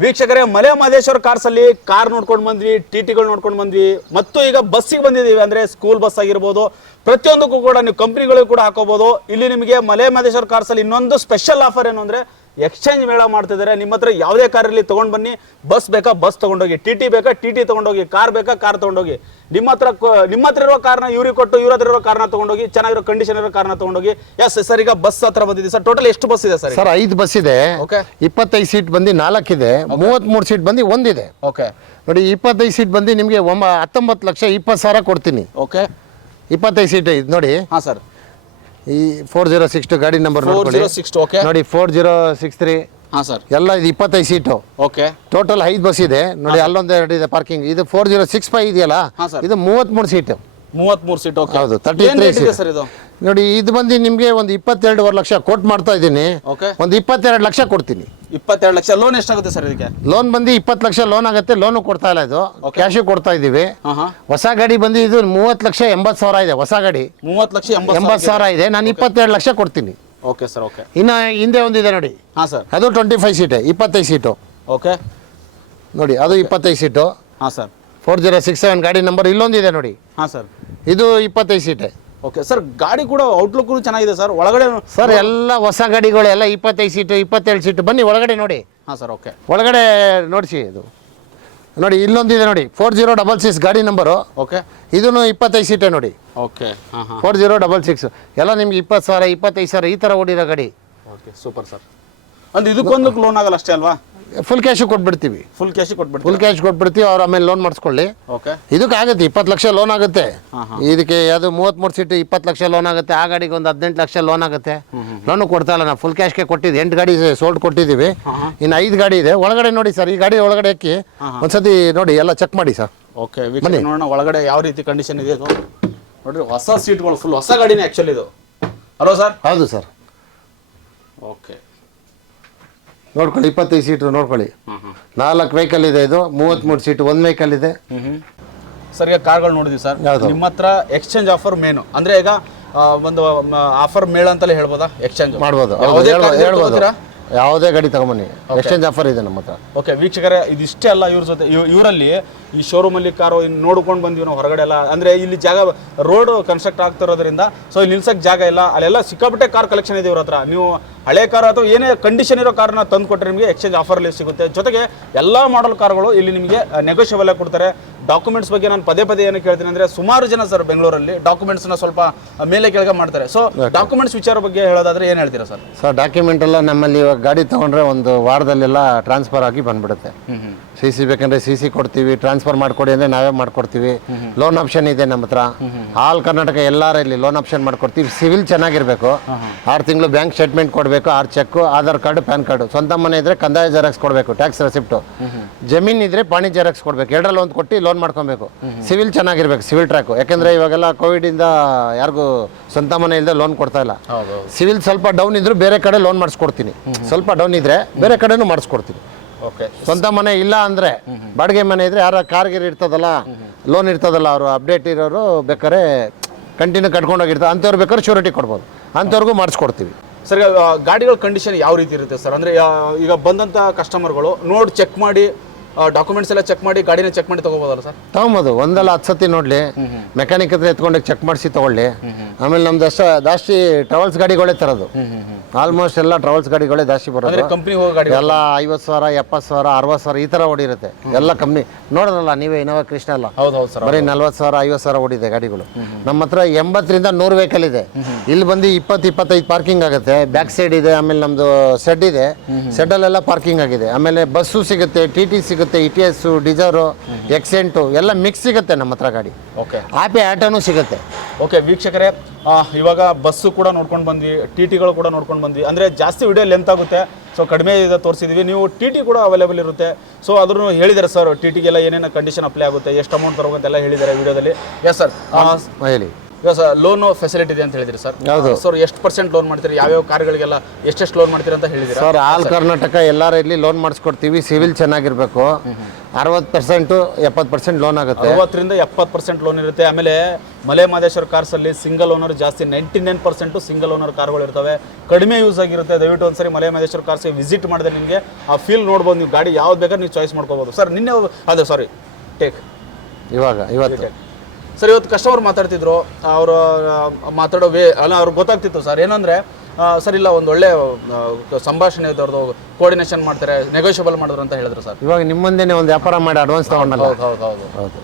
ವೀಕ್ಷಕರೇ ಮಲೆ ಮಹದೇಶ್ವರ ಕಾರ್ಸ್ ಅಲ್ಲಿ ಕಾರ್ ನೋಡ್ಕೊಂಡು ಬಂದ್ವಿ, ಟಿ ಟಿಗಳು ನೋಡ್ಕೊಂಡು ಬಂದ್ವಿ. ಮತ್ತು ಈಗ ಬಸ್ಸಿಗೆ ಬಂದಿದ್ದೀವಿ ಅಂದ್ರೆ ಸ್ಕೂಲ್ ಬಸ್ ಆಗಿರ್ಬೋದು. ಪ್ರತಿಯೊಂದಕ್ಕೂ ಕೂಡ ನೀವು ಕಂಪ್ನಿಗಳಿಗೂ ಕೂಡ ಹಾಕೋಬಹುದು ಇಲ್ಲಿ ನಿಮಗೆ ಮಲೆ ಮಹದೇಶ್ವರ ಕಾರ್ಸಲ್ಲಿ ಇನ್ನೊಂದು ಸ್ಪೆಷಲ್ ಆಫರ್ ಏನು ಅಂದ್ರೆ ಎಕ್ಸ್ಚೇಂಜ್ ಮೇಳ ಮಾಡ್ತಿದ್ದಾರೆ. ನಿಮ್ಮ ಹತ್ರ ಯಾವುದೇ ಕಾರ್ ಇರಲಿ ತಗೊಂಡ್ ಬನ್ನಿ. ಬಸ್ ಬೇಕಾ ಬಸ್ ತೊಗೊಂಡೋಗಿ. ಟಿ ಟಿ ಬೇಕಾ ಟಿ ಟಿ ತಗೊಂಡೋಗಿ. ಕಾರ್ ಬೇಕಾ ಕಾರ್ ತೊಗೊಂಡೋಗಿ. ನಿಮ್ಮ ಹತ್ರ ನಿಮ್ಮ ಹತ್ರ ಇರೋ ಕಾರ್ನ ಇವ್ರಿಗೆ ಕೊಟ್ಟು ಇವ್ರ ಹತ್ರ ಇರೋ ಕಾರ್ನ ತಗೊಂಡೋಗಿ ಚೆನ್ನಾಗಿರೋ ಕಂಡೀಷನ್ ಇರೋ ಕಾರ್ನ ತಗೊಂಡೋಗಿ. ಎಸ್ ಸರ್ ಈಗ ಬಸ್ ಹತ್ರ ಬಂದಿದೆ. ಸರ್ ಟೋಟಲ್ ಎಷ್ಟು ಬಸ್ ಇದೆ ಸರ್ ಸರ್ ಐದು ಬಸ್ ಇದೆ. ಓಕೆ ಇಪ್ಪತ್ತೈದು ಸೀಟ್ ಬಂದು ನಾಲ್ಕಿದೆ ಮೂವತ್ತ್ಮೂರು ಸೀಟ್ ಬಂದು ಒಂದಿದೆ ಓಕೆ ನೋಡಿ ಇಪ್ಪತ್ತೈದು ಸೀಟ್ ಬಂದು ನಿಮಗೆ ಒಂಬ ಹತ್ತೊಂಬತ್ತು ಲಕ್ಷ ಇಪ್ಪತ್ತು ಸಾವಿರ ಕೊಡ್ತೀನಿ. ಓಕೆ ಇಪ್ಪತ್ತೈದು ಸೀಟ್ ಇದು ನೋಡಿ. ಹಾಂ ಸರ್ ಈ ಫೋರ್ ಜೀರೋ ಸಿಕ್ಸ್ ಟು ಗಾಡಿ ನಂಬರ್ ನೋಡ್ಕೊಳ್ಳಿ. ಸಿಕ್ಸ್ ಓಕೆ ನೋಡಿ ಫೋರ್ ಜೀರೋ ಸಿಕ್ಸ್ ತ್ರೀ ಹಾಂ ಸರ್. ಎಲ್ಲ ಇದು ಇಪ್ಪತ್ತೈದು ಸೀಟು. ಓಕೆ ಟೋಟಲ್ ಐದು ಬಸ್ ಇದೆ. ನೋಡಿ ಅಲ್ಲೊಂದು ಎರಡು ಇದೆ ಪಾರ್ಕಿಂಗ್ ಇದು ಫೋರ್ ಜೀರೋ ಸಿಕ್ಸ್ ಫೈವ್ ಇದೆಯಲ್ಲ. ಇದು ಮೂವತ್ತ್ಮೂರು ಸೀಟು. ಮೂವತ್ಮೂರು ಸೀಟ್ ಓಕೆ ಹೌದು ತರ್ಟಿ ಏನ್ ತ್ರೀ ರೇಟ್ ಇದೆ ಸರ್ ಇದು? ನೋಡಿ ಇದು ಬಂದು ನಿಮಗೆ ಒಂದು ಇಪ್ಪತ್ತೆರಡುವರೆ ಲಕ್ಷ ಕೋಟ್ ಮಾಡ್ತಾ ಇದ್ದೀನಿ. ಓಕೆ ಒಂದು ಇಪ್ಪತ್ತೆರಡು ಲಕ್ಷ ಕೊಡ್ತೀನಿ. ಇಪ್ಪತ್ತೆರಡು ಲಕ್ಷ ಲೋನ್ ಎಷ್ಟಾಗುತ್ತೆ ಸರ್ ಇದಕ್ಕೆ? ಲೋನ್ ಬಂದು ಇಪ್ಪತ್ತು ಲಕ್ಷ ಲೋನ್ ಆಗುತ್ತೆ ಲೋನು ಕೊಡ್ತಾ ಇಲ್ಲ ಇದು. ಕ್ಯಾಶು ಕೊಡ್ತಾ ಇದ್ದೀವಿ. ಹಾಂ ಹಾಂ. ಹೊಸ ಗಾಡಿ ಬಂದು ಇದು ಮೂವತ್ತು ಲಕ್ಷ ಎಂಬತ್ತು ಸಾವಿರ ಇದೆ ಹೊಸ ಗಾಡಿ. ಮೂವತ್ತು ಲಕ್ಷ ಎಂಬತ್ತು ಎಂಬತ್ತು ಸಾವಿರ ಇದೆ ನಾನು ಇಪ್ಪತ್ತೆರಡು ಲಕ್ಷ ಕೊಡ್ತೀನಿ. ಓಕೆ ಸರ್ ಓಕೆ ಇನ್ನು ಹಿಂದೆ ಒಂದಿದೆ ನೋಡಿ. ಹಾಂ ಸರ್ ಅದು ಟ್ವೆಂಟಿ ಫೈವ್ ಸೀಟ್ ಇಪ್ಪತ್ತೈದು ಸೀಟು. ಓಕೆ ನೋಡಿ ಅದು ಇಪ್ಪತ್ತೈದು ಸೀಟು. ಹಾಂ sir four zero six seven ಗಾಡಿ ನಂಬರ್ ಇಲ್ಲೊಂದಿದೆ ನೋಡಿ. ಹಾಂ ಸರ್. ಇದು ಇಪ್ಪತ್ತೈದು ಸೀಟೆ. ಓಕೆ ಸರ್ ಗಾಡಿ ಕೂಡ ಔಟ್ಲುಕ್ ಚೆನ್ನಾಗಿದೆ ಸರ್. ಒಳಗಡೆ ಸರ್ ಎಲ್ಲ ಹೊಸ ಗಾಡಿಗಳು ಎಲ್ಲ ಇಪ್ಪತ್ತೈದು ಸೀಟು ಇಪ್ಪತ್ತೇಳು ಸೀಟು. ಬನ್ನಿ ಒಳಗಡೆ ನೋಡಿ. ಹಾಂ ಸರ್ ಓಕೆ. ಒಳಗಡೆ ನೋಡಿಸಿ ಇದು. ನೋಡಿ ಇಲ್ಲೊಂದಿದೆ ನೋಡಿ. ಫೋರ್ ಜೀರೋ ಡಬಲ್ ಸಿಕ್ಸ್ ಗಾಡಿ ನಂಬರು. ಓಕೆ. ಇದೂ ಇಪ್ಪತ್ತೈದು ಸೀಟೆ ನೋಡಿ. Okay four zero double six. ಎಲ್ಲ ನಿಮ್ಗೆ ಇಪ್ಪತ್ತು ಸಾವಿರ ಇಪ್ಪತ್ತೈದು ಸಾವಿರ ಈ ಥರ ಓಡಿರೋ ಗಾಡಿ. Okay super sir. ಅಂದ್ರೆ ಇದಕ್ಕೊಂದಕ್ಕೆ ಲೋನ್ ಆಗಲ್ಲ ಅಷ್ಟೇ ಅಲ್ವಾ? ಫುಲ್ ಕ್ಯಾಶ್ ಕೊಟ್ಬಿಡ್ತೀವಿ. ಫುಲ್ ಕ್ಯಾಶ್ ಕೊಟ್ಬಿಡ್ತೀವಿ ಫುಲ್ ಕ್ಯಾಶ್ ಕೊಟ್ಬಿಡ್ತೀವಿ ಅವ್ರು ಆಮೇಲೆ ಲೋನ್ ಮಾಡಿಸ್ಕೊಳ್ಳಿ. ಓಕೆ ಇದಕ್ಕೆ ಆಗುತ್ತೆ ಇಪ್ಪತ್ತು ಲಕ್ಷ ಲೋನ್ ಆಗುತ್ತೆ. ಇದಕ್ಕೆ ಅದು ಮೂವತ್ತ್ಮೂರು ಸೀಟ್ ಇಪ್ಪತ್ತು ಲಕ್ಷ ಲೋನ್ ಆಗುತ್ತೆ ಆ ಗಾಡಿಗೆ ಒಂದು ಹದಿನೆಂಟು ಲಕ್ಷ ಲೋನ್ ಆಗುತ್ತೆ. ಲೋನು ಕೊಡ್ತಾ ಇಲ್ಲ ನಾವು ಫುಲ್ ಕ್ಯಾಶ್ಗೆ ಕೊಟ್ಟಿದ್ದು ಎಂಟು ಗಾಡಿ ಸೋಲ್ಡ್ ಕೊಟ್ಟಿದ್ದೀವಿ. ಇನ್ನು ಐದು ಗಾಡಿ ಇದೆ ಒಳಗಡೆ ನೋಡಿ ಸರ್ ಈ ಗಾಡಿ ಒಳಗಡೆ ಹಾಕಿ ಒಂದ್ಸತಿ ನೋಡಿ ಎಲ್ಲ ಚೆಕ್ ಮಾಡಿ ಸರ್. ಓಕೆ ನೋಡೋಣ ಒಳಗಡೆ ಯಾವ ರೀತಿ ಕಂಡೀಷನ್ ಇದೆ ಇದು. ನೋಡಿರಿ ಹೊಸ ಸೀಟ್ಗಳು ಫುಲ್ ಹೊಸ ಗಾಡಿನೇ ಆ್ಯಕ್ಚುಲಿ ಇದು. Hello sir? ಹೌದು ಸರ್. ಓಕೆ ನೋಡ್ಕೊಳ್ಳಿ ಇಪ್ಪತ್ತೈದು ಸೀಟು ನೋಡ್ಕೊಳ್ಳಿ. ನಾಲ್ಕು ವೆಹಿಕಲ್ ಇದೆ ಇದು ಮೂವತ್ತ್ಮೂರು ಸೀಟು ಒಂದು ವೆಹಿಕಲ್ ಇದೆ. ಸರ್ ಈಗ ಕಾರ್ಗಳು ನೋಡಿದ್ವಿ ಸರ್. ಯಾವ್ದು? ನಿಮ್ಮ ಹತ್ರ ಎಕ್ಸ್ಚೇಂಜ್ ಆಫರ್ ಮೇನು ಅಂದ್ರೆ ಈಗ ಆ, ಒಂದು ಆಫರ್ ಮೇಳ ಅಂತಲೇ ಹೇಳ್ಬೋದಾ? ಎಕ್ಸ್ಚೇಂಜ್ ಮಾಡ್ಬೋದು ಹೌದು, ಹೇಳ್ಬೋದು? ಯಾವುದೇ ಗಾಡಿ ತಗೊಂಬನ್ನಿ. ಎಕ್ಸ್ಚೇಂಜ್ ಆಫರ್ ಇದೆ ನಮ್ಮ ಹತ್ರ. ಓಕೆ ವೀಕ್ಷಕರೇ ಇದಿಷ್ಟೇ ಅಲ್ಲ ಇವ್ರ ಜೊತೆ ಇವ್- ಇವರಲ್ಲಿ ಈ ಶೋರೂಮಲ್ಲಿ ಕಾರು ನೋಡ್ಕೊಂಡು ಬಂದ್ವಿ ನಾವು ಹೊರಗಡೆ ಎಲ್ಲ. ಅಂದರೆ ಇಲ್ಲಿ ಜಾಗ ರೋಡ್ ಕನ್ಸ್ಟ್ರಕ್ಟ್ ಆಗ್ತಿರೋದ್ರಿಂದ ಸೊ ಇಲ್ಲಿ ನಿಲ್ಸಕ್ಕೆ ಜಾಗ ಇಲ್ಲ. ಅಲ್ಲೆಲ್ಲ ಸಿಕ್ಕಾಪಟ್ಟೆ ಕಾರ್ ಕಲೆಕ್ಷನ್ ಇದೆ ಇವ್ರ ಹತ್ರ. ನೀವು ಹಳೆ ಕಾರ್ ಅಥವಾ ಏನೇ ಕಂಡೀಷನ್ ಇರೋ ಕಾರ್ನ ತಂದು ಕೊಟ್ಟರೆ ನಿಮಗೆ ಎಕ್ಸ್ಚೇಂಜ್ ಆಫರಲ್ಲಿ ಸಿಗುತ್ತೆ. ಜೊತೆಗೆ ಎಲ್ಲ ಮಾಡಲ್ ಕಾರ್ಗಳು ಇಲ್ಲಿ ನಿಮಗೆ ನೆಗೋಷಿಯಬಲ್ ಕೊಡ್ತಾರೆ. ಡಾಕ್ಯುಮೆಂಟ್ಸ್ ಬಗ್ಗೆ ನಾನು ಪದೇ ಪದೇ ಏನು ಕೇಳ್ತೀನಿ ಅಂದ್ರೆ ಸುಮಾರು ಜನ ಸರ್ ಬೆಂಗಳೂರಲ್ಲಿ ಡಾಕ್ಯುಮೆಂಟ್ಸ್ನ ಸ್ವಲ್ಪ ಮೇಲೆ ಕೆಳಗೆ ಮಾಡ್ತಾರೆ. ಸೊ ಡಾಕ್ಯುಮೆಂಟ್ಸ್ ವಿಚಾರ ಬಗ್ಗೆ ಹೇಳೋದಾದ್ರೆ ಏನು ಹೇಳ್ತೀರಾ ಸರ್ ಸರ್ ಡಾಕ್ಯುಮೆಂಟ್ ಎಲ್ಲ ನಮ್ಮಲ್ಲಿ ಇವಾಗ ಗಾಡಿ ತಗೊಂಡ್ರೆ ಒಂದು ವಾರದಲ್ಲೆಲ್ಲ ಟ್ರಾನ್ಸ್ಫರ್ ಆಗಿ ಬಂದ್ಬಿಡುತ್ತೆ. ಸಿ ಸಿ ಬೇಕಂದ್ರೆ ಸಿ ಸಿ ಕೊಡ್ತೀವಿ ಟ್ರಾನ್ಸ್ಫರ್ ಮಾಡ್ಕೊಡಿ ಅಂದರೆ ನಾವೇ ಮಾಡ್ಕೊಡ್ತೀವಿ. ಲೋನ್ ಆಪ್ಷನ್ ಇದೆ ನಮ್ಮ ಹತ್ರ. ಆಲ್ ಕರ್ನಾಟಕ ಎಲ್ಲರಲ್ಲಿ ಲೋನ್ ಆಪ್ಷನ್ ಮಾಡ್ಕೊಡ್ತೀವಿ. ಸಿವಿಲ್ ಚೆನ್ನಾಗಿರಬೇಕು. ಆರು ತಿಂಗಳು ಬ್ಯಾಂಕ್ ಸ್ಟೇಟ್ಮೆಂಟ್ ಕೊಡಬೇಕು ಆರು cheque Aadhaar card PAN card. ಸ್ವಂತ ಮನೆ ಇದ್ರೆ ಕಂದಾಯ ಜೆರಾಕ್ಸ್ ಕೊಡಬೇಕು ಟ್ಯಾಕ್ಸ್ ರೆಸಿಪ್ಟು ಜಮೀನ್ ಇದ್ರೆ ಪಾಣಿ ಜೆರಾಕ್ಸ್ ಕೊಡಬೇಕು. ಎರಡರಲ್ಲಿ ಒಂದು ಕೊಟ್ಟು ಲೋನ್ ಮಾಡ್ಕೊಬೇಕು. ಸಿವಿಲ್ ಚೆನ್ನಾಗಿರ್ಬೇಕು ಸಿವಿಲ್ ಟ್ರ್ಯಾಕು ಯಾಕೆಂದ್ರೆ ಇವಾಗೆಲ್ಲ ಕೋವಿಡಿಂದ ಯಾರಿಗೂ ಸ್ವಂತ ಮನೆ ಇಲ್ಲದೆ ಲೋನ್ ಕೊಡ್ತಾ ಇಲ್ಲ. ಸಿವಿಲ್ ಸ್ವಲ್ಪ ಡೌನ್ ಇದ್ರು ಬೇರೆ ಕಡೆ ಲೋನ್ ಮಾಡಿಸ್ಕೊಡ್ತೀನಿ. ಸ್ವಲ್ಪ ಡೌನ್ ಇದ್ರೆ ಬೇರೆ ಕಡೆನೂ ಮಾಡಿಸ್ಕೊಡ್ತೀನಿ. ಸ್ವಂತ ಮನೆ ಇಲ್ಲ ಅಂದ್ರೆ ಬಾಡಿಗೆ ಮನೆ ಇದ್ರೆ ಯಾರ ಕಾರ್ಗಿರ್ ಇರ್ತದಲ್ಲ ಲೋನ್ ಇರ್ತದಲ್ಲ ಅವರು ಅಪ್ಡೇಟ್ ಇರೋರು ಬೇಕಾದ್ರೆ ಕಂಟಿನ್ಯೂ ಕಟ್ಕೊಂಡು ಹೋಗಿರ್ತಾರೆ. ಅಂಥವ್ರು ಬೇಕಾದ್ರೆ ಶ್ಯೂರಿಟಿ ಕೊಡ್ಬೋದು. ಅಂಥವ್ರಿಗೂ ಮಾಡಿಸ್ಕೊಡ್ತೀವಿ. ಸರ್ ಗಾಡಿಗಳ ಕಂಡೀಷನ್ ಯಾವ ರೀತಿ ಇರುತ್ತೆ ಸರ್ ಅಂದರೆ ಈಗ ಬಂದಂಥ ಕಸ್ಟಮರ್ಗಳು ನೋಡಿ ಚೆಕ್ ಮಾಡಿ ಡಾಕ್ಯುಮೆಂಟ್ಸ್ ಎಲ್ಲ ಚೆಕ್ ಮಾಡಿ ಗಾಡಿನ ಚೆಕ್ ಮಾಡಿ ತಗೋಬೋದಲ್ಲ ಸರ್? ತಗೊಂಬೋದು. ಒಂದಲ್ಲ ಹತ್ತು ಸತಿ ನೋಡ್ಲಿ. ಮೆಕ್ಯಾನಿಕ್ ಹತ್ರ ಎತ್ಕೊಂಡು ಚೆಕ್ ಮಾಡಿಸಿ ತಗೊಳ್ಳಿ. ಆಮೇಲೆ ನಮ್ದು ಅಷ್ಟ ಜಾಸ್ತಿ ಟ್ರಾವೆಲ್ಸ್ ಗಾಡಿಗಳೇ ತರೋದು. ಆಲ್ಮೋಸ್ಟ್ ಎಲ್ಲ ಟ್ರಾವೆಲ್ಸ್ ಗಾಡಿಗಳೇ ಜಾಸ್ತಿ ಬರೋದು. ಕಂಪ್ನಿ ಹೋಗೋ ಗಾಡಿ ಎಲ್ಲ ಐವತ್ತು ಸಾವಿರ ಎಪ್ಪತ್ತು ಸಾವಿರ ಅರವತ್ತು ಸಾವಿರ ಈ ಥರ ಓಡಿರುತ್ತೆ. ಎಲ್ಲ ಕಂಪ್ನಿ ನೋಡೋದಲ್ಲ ನೀವೇ ಇನೋವ ಕೃಷ್ಣ ಅಲ್ಲ? ಹೌದು ಹೌದು ಸರ್ ಬರೀ ನಲ್ವತ್ತು ಸಾವಿರ ಐವತ್ತು ಸಾವಿರ ಓಡಿದೆ ಗಾಡಿಗಳು. ನಮ್ಮ ಹತ್ರ ಎಂಬತ್ತರಿಂದ ನೂರು ವೆಹಿಕಲ್ ಇದೆ. ಇಲ್ಲಿ ಬಂದು ಇಪ್ಪತ್ತು ಇಪ್ಪತ್ತೈದು ಪಾರ್ಕಿಂಗ್ ಆಗುತ್ತೆ. ಬ್ಯಾಕ್ ಸೈಡ್ ಇದೆ ಆಮೇಲೆ ನಮ್ಮದು ಸೆಡ್ ಇದೆ. ಸೆಡ್ಡಲ್ಲೆಲ್ಲ ಪಾರ್ಕಿಂಗ್ ಆಗಿದೆ. ಆಮೇಲೆ ಬಸ್ಸು ಸಿಗುತ್ತೆ ಟಿ ಟಿ ಸಿಗುತ್ತೆ. E T S Dzire Xcent ಎಲ್ಲ ಮಿಕ್ಸ್ ಸಿಗುತ್ತೆ ನಮ್ಮ ಹತ್ರ ಗಾಡಿ. ಓಕೆ. ಆಪಿ ಆಟೋನು ಸಿಗುತ್ತೆ. ಓಕೆ ವೀಕ್ಷಕರೇ ಆ, ಇವಾಗ ಬಸ್ಸು ಕೂಡ ನೋಡ್ಕೊಂಡು ಬಂದ್ವಿ ಟಿ ಟಿಗಳು ಕೂಡ ನೋಡ್ಕೊಂಡು ಬಂದ್ವಿ. ಅಂದರೆ ಜಾಸ್ತಿ ವಿಡಿಯೋ ಲೆಂತ್ ಆಗುತ್ತೆ ಸೊ ಕಡಿಮೆ ಇದೆ ತೋರಿಸಿದ್ವಿ. ನೀವು ಟಿ ಟಿ ಕೂಡ ಅವೈಲೇಬಲ್ ಇರುತ್ತೆ. ಸೊ ಅದನ್ನು ಹೇಳಿದ್ದಾರೆ ಸರ್ ಟಿ ಟಿಗೆಲ್ಲ ಏನೇನು ಕಂಡೀಷನ್ ಅಪ್ಲೈ ಆಗುತ್ತೆ ಎಷ್ಟು ಅಮೌಂಟ್ ತರಬೇಕು ಎಲ್ಲ ಹೇಳಿದ್ದಾರೆ ವಿಡಿಯೋದಲ್ಲಿ ಎಸ್ ಸರ್ ಹೇಳಿ. ಈಗ ಸರ್ ಲೋನ್ ಫೆಸಿಲಿಟಿ ಇದೆ ಅಂತ ಹೇಳಿದ್ರಿ ಸರ್ ಹೌದು. ಸರ್ ಎಷ್ಟು ಪರ್ಸೆಂಟ್ ಲೋನ್ ಮಾಡ್ತೀರಿ? ಯಾವ್ಯಾವ ಕಾರ್ಗಳಿಗೆಲ್ಲ ಎಷ್ಟೆಷ್ಟು ಲೋನ್ ಮಾಡ್ತೀರಿ ಅಂತ ಹೇಳಿದ್ರಿ ಸರ್ ಆಲ್ ಕರ್ನಾಟಕ ಎಲ್ಲಾರ ಇಲ್ಲಿ ಲೋನ್ ಮಾಡಿಸ್ಕೊಡ್ತೀವಿ ಸಿವಿಲ್ ಚೆನ್ನಾಗಿರ್ಬೇಕು. ಅರವತ್ತು ಪರ್ಸೆಂಟು ಎಪ್ಪತ್ತು ಪರ್ಸೆಂಟ್ ಲೋನ್ ಆಗುತ್ತೆ. ಅರವತ್ತರಿಂದ ಎಪ್ಪತ್ತು ಪರ್ಸೆಂಟ್ ಲೋನ್ ಇರುತ್ತೆ. ಆಮೇಲೆ ಮಲೆ ಮಹದೇಶ್ವರ ಕಾರ್ಸ್ ಅಲ್ಲಿ ಸಿಂಗಲ್ ಓನರ್ ಜಾಸ್ತಿ ninety nine percent single owner ಕಾರ್ಗಳು ಇರ್ತವೆ. ಕಡಿಮೆ ಯೂಸ್ ಆಗಿರುತ್ತೆ. ದಯವಿಟ್ಟು ಒಂದ್ಸರಿ ಮಲೆ ಮಹದೇಶ್ವರ ಕಾರ್ಸ್ಗೆ ವಿಸಿಟ್ ಮಾಡಿದ್ರೆ ನಿಮಗೆ ಆ ಫೀಲ್ ನೋಡ್ಬೋದು. ನೀವು ಗಾಡಿ ಯಾವ್ದು ಬೇಕಾದ್ರೆ ನೀವು ಚಾಯ್ಸ್ ಮಾಡ್ಕೋಬೋದು. ಸರ್ ನಿನ್ನೆ ಅದೇ ಸಾರಿ ಟೇಕ್ ಇವಾಗ ಇವತ್ತು. ಸರ್ ಇವತ್ತು ಕಸ್ಟಮರ್ ಮಾತಾಡ್ತಿದ್ರು. ಅವರು ಮಾತಾಡೋ ವೇ ಅಲ್ಲ ಅವ್ರಿಗೆ ಗೊತ್ತಾಗ್ತಿತ್ತು ಸರ್. ಏನಂದರೆ ಸರ್ ಇಲ್ಲ ಒಂದು ಒಳ್ಳೆ ಸಂಭಾಷಣೆ ಇದ್ದವ್ರದ್ದು ಕೋಆರ್ಡಿನೇಷನ್ ಮಾಡ್ತಾರೆ ನೆಗೋಷಿಯಬಲ್ ಮಾಡಿದ್ರು ಅಂತ ಹೇಳಿದ್ರು ಸರ್. ಇವಾಗ ನಿಮ್ಮ ಮುಂದೆನೆ ಒಂದು ವ್ಯಾಪಾರ ಮಾಡಿ ಅಡ್ವಾನ್ಸ್ ತಗೊಂಡಲ್ಲ? ಹೌದು ಹೌದು ಹೌದು. ಹೌದು.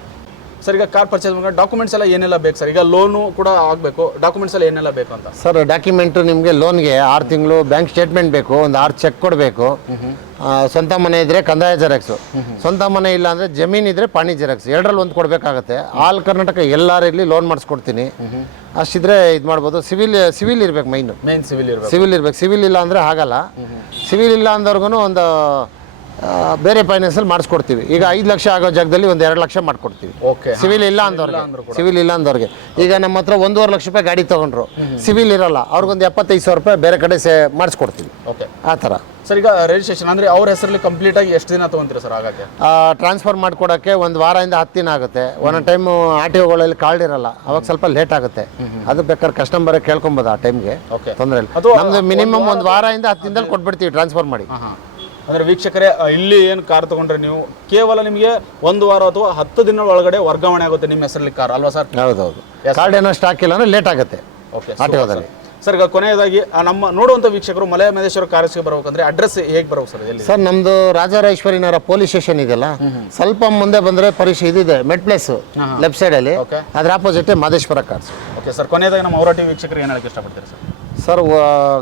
ಸರ್ ಈಗ ಕಾರ್ ಪರ್ಚೇಸ್ ಮಾಡಿ ಡಾಕ್ಯುಮೆಂಟ್ಸ್ ಎಲ್ಲ ಏನೆಲ್ಲ ಬೇಕು ಸರ್ ಈಗ ಲೋನು ಕೂಡ ಆಗಬೇಕು. ಡಾಕ್ಯುಮೆಂಟ್ಸ್ ಎಲ್ಲ ಏನೆಲ್ಲ ಬೇಕು ಅಂತ? ಸರ್ ಡಾಕ್ಯುಮೆಂಟು ನಿಮಗೆ ಲೋನ್ಗೆ ಆರು ತಿಂಗಳು ಬ್ಯಾಂಕ್ ಸ್ಟೇಟ್ಮೆಂಟ್ ಬೇಕು ಒಂದು ಆರು ಚೆಕ್ ಕೊಡಬೇಕು. ಸ್ವಂತ ಮನೆ ಇದ್ರೆ ಕಂದಾಯ ಜೆರಾಕ್ಸು ಸ್ವಂತ ಮನೆ ಇಲ್ಲ ಅಂದರೆ ಜಮೀನ್ ಇದ್ರೆ ಪಾಣಿ ಜೆರಾಕ್ಸ್ ಎರಡರಲ್ಲಿ ಒಂದು ಕೊಡಬೇಕಾಗತ್ತೆ. ಆಲ್ ಕರ್ನಾಟಕ ಎಲ್ಲರಲ್ಲಿ ಲೋನ್ ಮಾಡಿಸ್ಕೊಡ್ತೀನಿ. ಅಷ್ಟಿದ್ರೆ ಇದು ಮಾಡ್ಬೋದು. ಸಿವಿಲ್ ಸಿವಿಲ್ ಇರ್ಬೇಕು ಮೈನು ಮೇನ್ ಸಿವಿಲ್ ಇರಬೇಕು. ಸಿವಿಲ್ ಇರ್ಬೇಕು. ಸಿವಿಲ್ ಇಲ್ಲ ಅಂದರೆ ಆಗಲ್ಲ. ಸಿವಿಲ್ ಇಲ್ಲ ಅಂದವ್ರಿಗೂ ಒಂದು ಬೇರೆ ಫೈನಾನ್ಸಲ್ಲಿ ಮಾಡಿಸ್ಕೊಡ್ತೀವಿ. ಈಗ ಐದು ಲಕ್ಷ ಆಗೋ ಜಾಗದಲ್ಲಿ ಒಂದು ಎರಡು ಲಕ್ಷ ಮಾಡ್ಕೊಡ್ತೀವಿ. ಓಕೆ ಸಿವಿಲ್ ಇಲ್ಲ ಅಂದವ್ರಿಗೆ. ಸಿವಿಲ್ ಇಲ್ಲ ಅಂದವ್ರಿಗೆ. ಈಗ ನಮ್ಮ ಹತ್ರ ಒಂದೂವರೆ ಲಕ್ಷ ರೂಪಾಯಿ ಗಾಡಿ ತಗೊಂಡ್ರು. ಸಿವಿಲ್ ಇರಲ್ಲ. ಅವ್ರಿಗೊಂದು ಎಪ್ಪತ್ತೈದು ಸಾವಿರ ರೂಪಾಯಿ ಬೇರೆ ಕಡೆ ಸೇ ಮಾಡಿಸ್ಕೊಡ್ತೀವಿ. ಓಕೆ ಆ ಥರ. ಸರ್ ಈಗ ರಿಜಿಸ್ಟ್ರೇಷನ್ ಅಂದ್ರೆ ಅವ್ರ ಹೆಸರಲ್ಲಿ ಕಂಪ್ಲೀಟ್ ಆಗಿ ಎಷ್ಟು ದಿನ ತಗೊಂತೀರಾ ಸರ್ ಆಗಕ್ಕೆ? ಟ್ರಾನ್ಸ್ಫರ್ ಮಾಡ್ಕೊಡೋಕ್ಕೆ ಒಂದು ವಾರದಿಂದ ಹತ್ತು ದಿನ ಆಗುತ್ತೆ. ಒಂದೊಂದು ಟೈಮು ಆರ್ ಟಿ ಒಗಳಲ್ಲಿ ಕಾರ್ಡ್ ಇರಲ್ಲ. ಅವಾಗ ಸ್ವಲ್ಪ ಲೇಟ್ ಆಗುತ್ತೆ. ಅದು ಬೇಕಾದ್ರೆ ಕಸ್ಟಮರ್ ಕೇಳ್ಕೊಬೋದು ಆ ಟೈಮ್ಗೆ ತೊಂದರೆ ಇಲ್ಲ. ನಮ್ದು ಮಿನಿಮಮ್ ಒಂದು ವಾರದಿಂದ ಹತ್ತು ದಿನದಲ್ಲಿ ಕೊಟ್ಬಿಡ್ತೀವಿ ಟ್ರಾನ್ಸ್ಫರ್ ಮಾಡಿ. ಅಂದ್ರೆ ವೀಕ್ಷಕರೇ ಇಲ್ಲಿ ಏನು ಕಾರ್ ತಗೊಂಡ್ರೆ ನೀವು? ಕೇವಲ ನಿಮಗೆ ಒಂದು ವಾರ ಅಥವಾ ಹತ್ತು ದಿನ ಒಳಗಡೆ ವರ್ಗಾವಣೆ ಆಗುತ್ತೆ ನಿಮ್ಮ ಹೆಸರಲ್ಲಿ ಕಾರ್ ಅಲ್ವಾ ಸರ್? ಹೌದೌದು. ಕಾರ್ಡ್ ಏನೋ ಸ್ಟಾಕ್ ಇಲ್ಲ ಅಂದರೆ ಲೇಟ್ ಆಗುತ್ತೆ. ಓಕೆ ಸರ್ ಈಗ ಕೊನೆಯದಾಗಿ ನಮ್ಮ ನೋಡುವಂಥ ವೀಕ್ಷಕರು ಮಲೆ ಮಹದೇಶ್ವರ ಕಾರ್ಯಕ್ಕೆ ಬರಬೇಕಂದ್ರೆ ಅಡ್ರೆಸ್ ಹೇಗೆ ಬರಬೇಕು ಸರ್ ಎಲ್ಲಿ? ಸರ್ ನಮ್ಮದು ರಾಜರಾಜೇಶ್ವರಿನವರ ಪೊಲೀಸ್ ಸ್ಟೇಷನ್ ಇದೆಯಲ್ಲ ಸ್ವಲ್ಪ ಮುಂದೆ ಬಂದರೆ ಪರೀಕ್ಷೆ ಇದಿದೆ ಮೆಡ್ ಪ್ಲೇಸ್ ಲೆಫ್ಟ್ ಸೈಡಲ್ಲಿ ಅದರ opposite Madeshwara cars okay sir ಕೊನೆಯದಾಗಿ ನಮ್ಮ ಅವರ ವೀಕ್ಷಕರು ವೀಕ್ಷಕರಿಗೆ ಏನು ಹೇಳಕ್ಕೆ ಇಷ್ಟಪಡ್ತೀರಿ ಸರ್ ಸರ್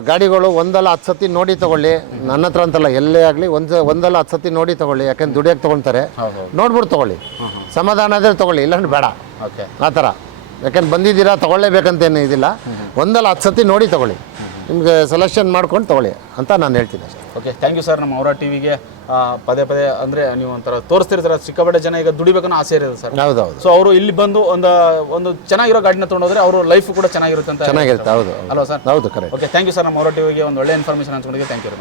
ಗಾಡಿಗಳು ಒಂದಲ್ಲ ಹತ್ತು ಸತಿ ನೋಡಿ ತಗೊಳ್ಳಿ. ನನ್ನ ಹತ್ರ ಅಂತಲ್ಲ ಎಲ್ಲೇ ಆಗಲಿ ಒಂದು ಒಂದಲ್ಲ ಹತ್ತು ಸತಿ ನೋಡಿ ತಗೊಳ್ಳಿ ಯಾಕಂದ್ರೆ ದುಡಿಯಾಗಿ ತೊಗೊಳ್ತಾರೆ. ನೋಡ್ಬಿಟ್ಟು ತಗೊಳ್ಳಿ. ಸಮಾಧಾನ ಆದರೆ ತಗೊಳ್ಳಿ ಇಲ್ಲಾಂದ್ರೆ ಬೇಡ. ಓಕೆ. ಆ ಥರ. ಯಾಕೆಂದ್ರೆ ಬಂದಿದ್ದೀರಾ ತಗೊಳ್ಳೇಬೇಕಂತೇನು ಇದಿಲ್ಲ. ಒಂದಲ್ಲ ಹತ್ತು ಸತಿ ನೋಡಿ ತಗೊಳ್ಳಿ. ನಿಮಗೆ ಸೆಲೆಕ್ಷನ್ ಮಾಡ್ಕೊಂಡು ತಗೊಳ್ಳಿ ಅಂತ ನಾನು ಹೇಳ್ತೀನಿ ಅಷ್ಟೇ. ಓಕೆ ಥ್ಯಾಂಕ್ ಯು ಸರ್ ನಮ್ಮ ಅವರ ಟಿವಿಗೆ ಪದೇ ಪದೇ ಅಂದರೆ ನೀವು ಒಂಥರ ತೋರಿಸ್ತಿರ್ತಾರೆ ಸಿಕ್ಕಾಪಟ್ಟೆ ಜನ ಈಗ ದುಡಿಬೇಕನ್ನೋ ಆಸೆ ಇರೋದು ಸರ್ ಹೌದು ಹೌದು. ಸೊ ಅವರು ಇಲ್ಲಿ ಬಂದು ಒಂದು ಒಂದು ಚೆನ್ನಾಗಿರೋ ಗಾಡಿನ ತೊಗೊಂಡೋದ್ರೆ ಅವರು ಲೈಫ್ ಕೂಡ ಚೆನ್ನಾಗಿರುತ್ತೆ ಅಂತ ಚೆನ್ನಾಗಿರುತ್ತೆ ಹೌದು ಅಲ್ವಾ ಸರ್ ಹೌದು correct okay thank you sir ನಮ್ಮ ಅವರ ಟಿವಿಗೆ ಒಂದು ಒಳ್ಳೆ ಇನ್ಫಾರ್ಮೇಷನ್ ಹಂಚ್ಕೊಂಡಿದ್ದೆ ಥ್ಯಾಂಕ್ ಯು